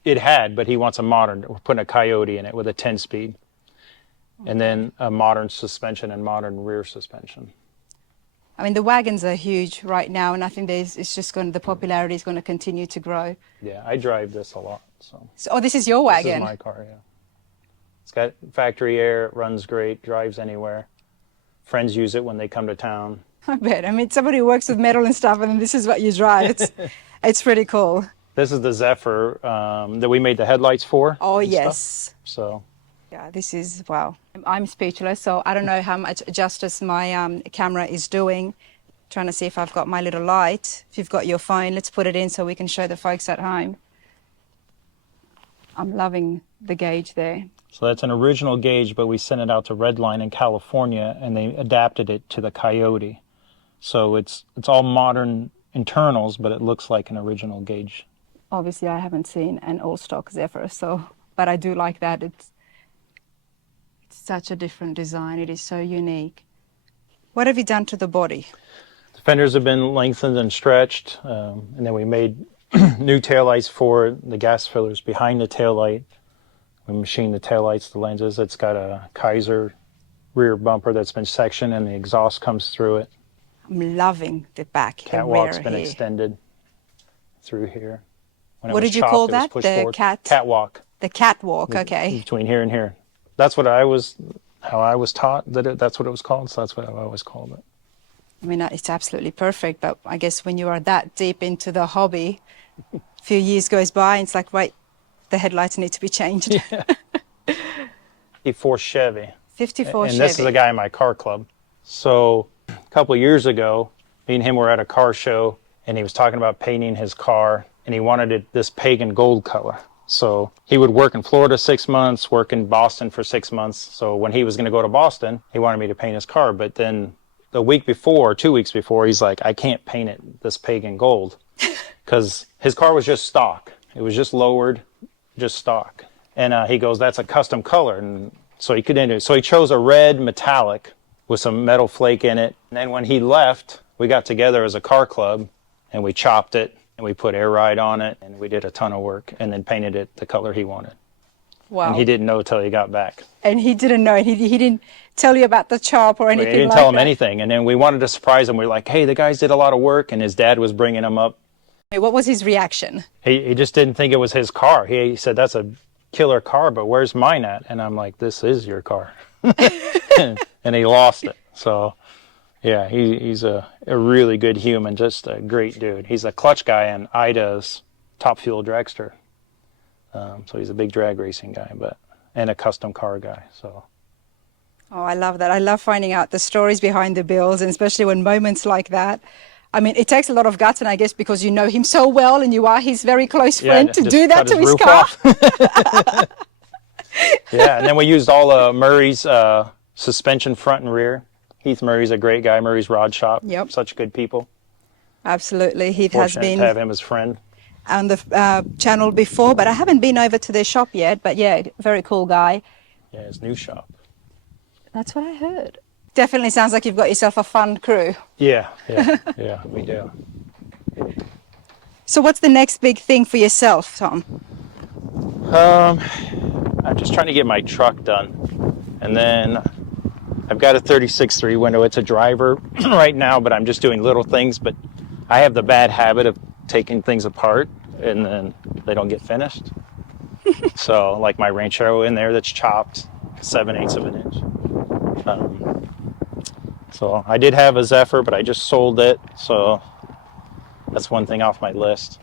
It had, but he wants a modern. We're putting a Coyote in it with a 10-speed. And then a modern suspension and modern rear suspension. I mean, the wagons are huge right now, and I think the popularity is going to continue to grow. Yeah, I drive this a lot. So This is your wagon? This is my car, yeah. It's got factory air, it runs great, drives anywhere. Friends use it when they come to town. I bet. I mean, somebody who works with metal and stuff, and this is what you drive. It's pretty cool. This is the Zephyr that we made the headlights for. Oh, yes. Stuff. So. Yeah, this is, wow. I'm speechless, so I don't know how much justice my camera is doing. Trying to see if I've got my little light. If you've got your phone, let's put it in so we can show the folks at home. I'm loving the gauge there. So that's an original gauge, but we sent it out to Redline in California, and they adapted it to the Coyote. So it's all modern internals, but it looks like an original gauge. Obviously, I haven't seen an all-stock Zephyr, but I do like that. It's such a different design. It is so unique. What have you done to the body? The fenders have been lengthened and stretched, and then we made new taillights for it. The gas fillers behind the taillight. We machined the taillights, the lenses. It's got a Kaiser rear bumper that's been sectioned, and the exhaust comes through it. I'm loving the back. Catwalk's been here. extended through here. What did you call that? The catwalk. The catwalk. Okay. Between here and here. That's what how I was taught that's what it was called. So that's what I've always called it. I mean, it's absolutely perfect. But I guess when you are that deep into the hobby, a few years goes by, and it's like, right, the headlights need to be changed. Yeah. 54 Chevy. 54 and Chevy. This is a guy in my car club. So a couple of years ago, me and him were at a car show, and he was talking about painting his car, and he wanted it this pagan gold color. So he would work in Florida 6 months, work in Boston for 6 months. So when he was going to go to Boston, he wanted me to paint his car. But then the week before, 2 weeks before, he's like, I can't paint it this pagan gold because his car was just stock. It was just lowered, just stock. And he goes, that's a custom color. And so he couldn't. So he chose a red metallic with some metal flake in it. And then when he left, we got together as a car club and we chopped it. And we put air ride on it, and we did a ton of work, and then painted it the color he wanted. Wow. And he didn't know till he got back. And he didn't know. He didn't tell you about the chop or anything like that? We didn't tell him anything. And then we wanted to surprise him. We were like, hey, the guys did a lot of work, and his dad was bringing him up. What was his reaction? He just didn't think it was his car. He said, that's a killer car, but where's mine at? And I'm like, this is your car. And he lost it. So... yeah, he's a really good human, just a great dude. He's a clutch guy in Ida's Top Fuel dragster. So he's a big drag racing guy, and a custom car guy. So. Oh, I love that. I love finding out the stories behind the builds, and especially when moments like that. I mean, it takes a lot of guts, and I guess because you know him so well and you are his very close friend, to do that to his car. Yeah, and then we used all Murray's suspension front and rear. Heath Murray's a great guy. Murray's Rod Shop. Yep. Such good people. Absolutely. Heath has been to have him as friend. On the channel before, but I haven't been over to their shop yet. But yeah, very cool guy. Yeah, his new shop. That's what I heard. Definitely sounds like you've got yourself a fun crew. Yeah, we do. So what's the next big thing for yourself, Tom? I'm just trying to get my truck done. And then I've got a 36.3 window. It's a driver right now, but I'm just doing little things. But I have the bad habit of taking things apart, and then they don't get finished. So, like my Ranchero in there that's chopped 7/8 of an inch. So I did have a Zephyr, but I just sold it. So that's one thing off my list.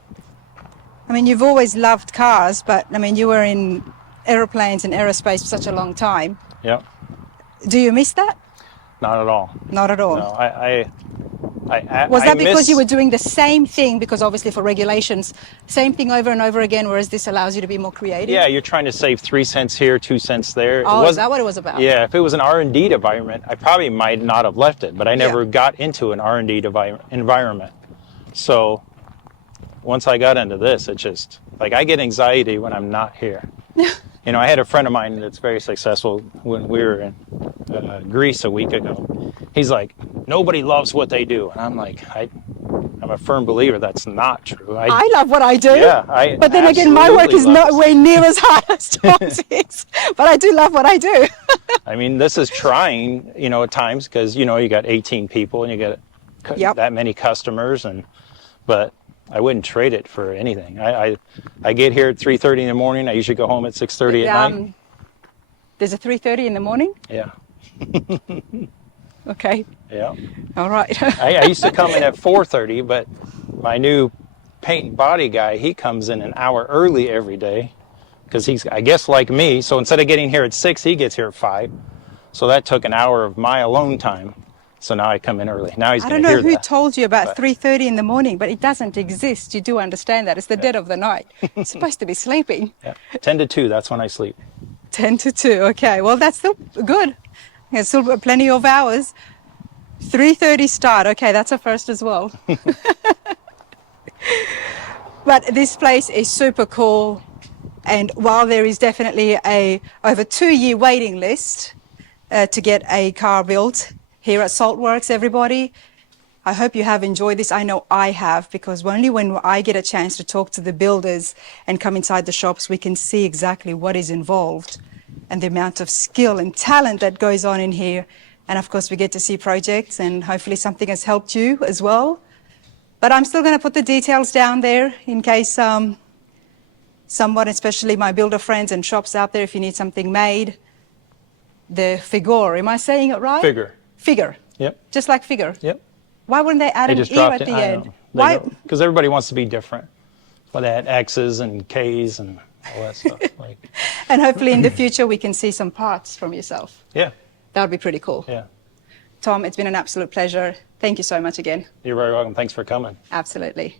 I mean, you've always loved cars, but I mean, you were in aeroplanes and aerospace for such a long time. Yep. Do you miss that? Not at all. Not at all. No, Was that because you were doing the same thing, because obviously for regulations, same thing over and over again, whereas this allows you to be more creative? Yeah, you're trying to save 3 cents here, 2 cents there. Oh, is that what it was about? Yeah, if it was an R&D environment, I probably might not have left it, but I never got into an R&D environment. So once I got into this, it just, like, I get anxiety when I'm not here. You know, I had a friend of mine that's very successful when we were in Greece a week ago. He's like, nobody loves what they do. And I'm like, I'm a firm believer that's not true. I love what I do. Yeah, but then again, my work is absolutely love nowhere near as hard as Tom's is. But I do love what I do. I mean, this is trying, at times, because, you got 18 people and you get Yep. that many customers, but I wouldn't trade it for anything. I get here at 3:30 in the morning. I usually go home at 6:30 at night. There's a 3:30 in the morning? Yeah. Okay. Yeah. All right. I used to come in at 4:30, but my new paint and body guy, he comes in an hour early every day because he's, I guess, like me. So instead of getting here at 6, he gets here at 5. So that took an hour of my alone time. So now I come in early. Now he's I going don't to know hear who that. told you about 3:30 in the morning, but it doesn't exist. You do understand that. It's the dead of the night. You're supposed to be sleeping. Yeah. 10 to 2, that's when I sleep. 10 to 2. Okay. Well, that's still good. There's still plenty of hours. 3:30 start. Okay, that's a first as well. But this place is super cool. And while there is definitely a over 2-year waiting list to get a car built here at Saltworks, everybody, I hope you have enjoyed this. I know I have, because only when I get a chance to talk to the builders and come inside the shops, we can see exactly what is involved and the amount of skill and talent that goes on in here. And of course, we get to see projects, and hopefully something has helped you as well. But I'm still going to put the details down there in case someone, especially my builder friends and shops out there, if you need something made. The figure, am I saying it right? Figure. Figure. Yep. Just like figure. Yep. Why wouldn't they add They an just E dropped at it. the I end? don't know. Why? Because everybody wants to be different. Well, they had X's and K's and all that stuff. And hopefully in the future we can see some parts from yourself. Yeah. That would be pretty cool. Yeah. Tom, it's been an absolute pleasure. Thank you so much again. You're very welcome. Thanks for coming. Absolutely.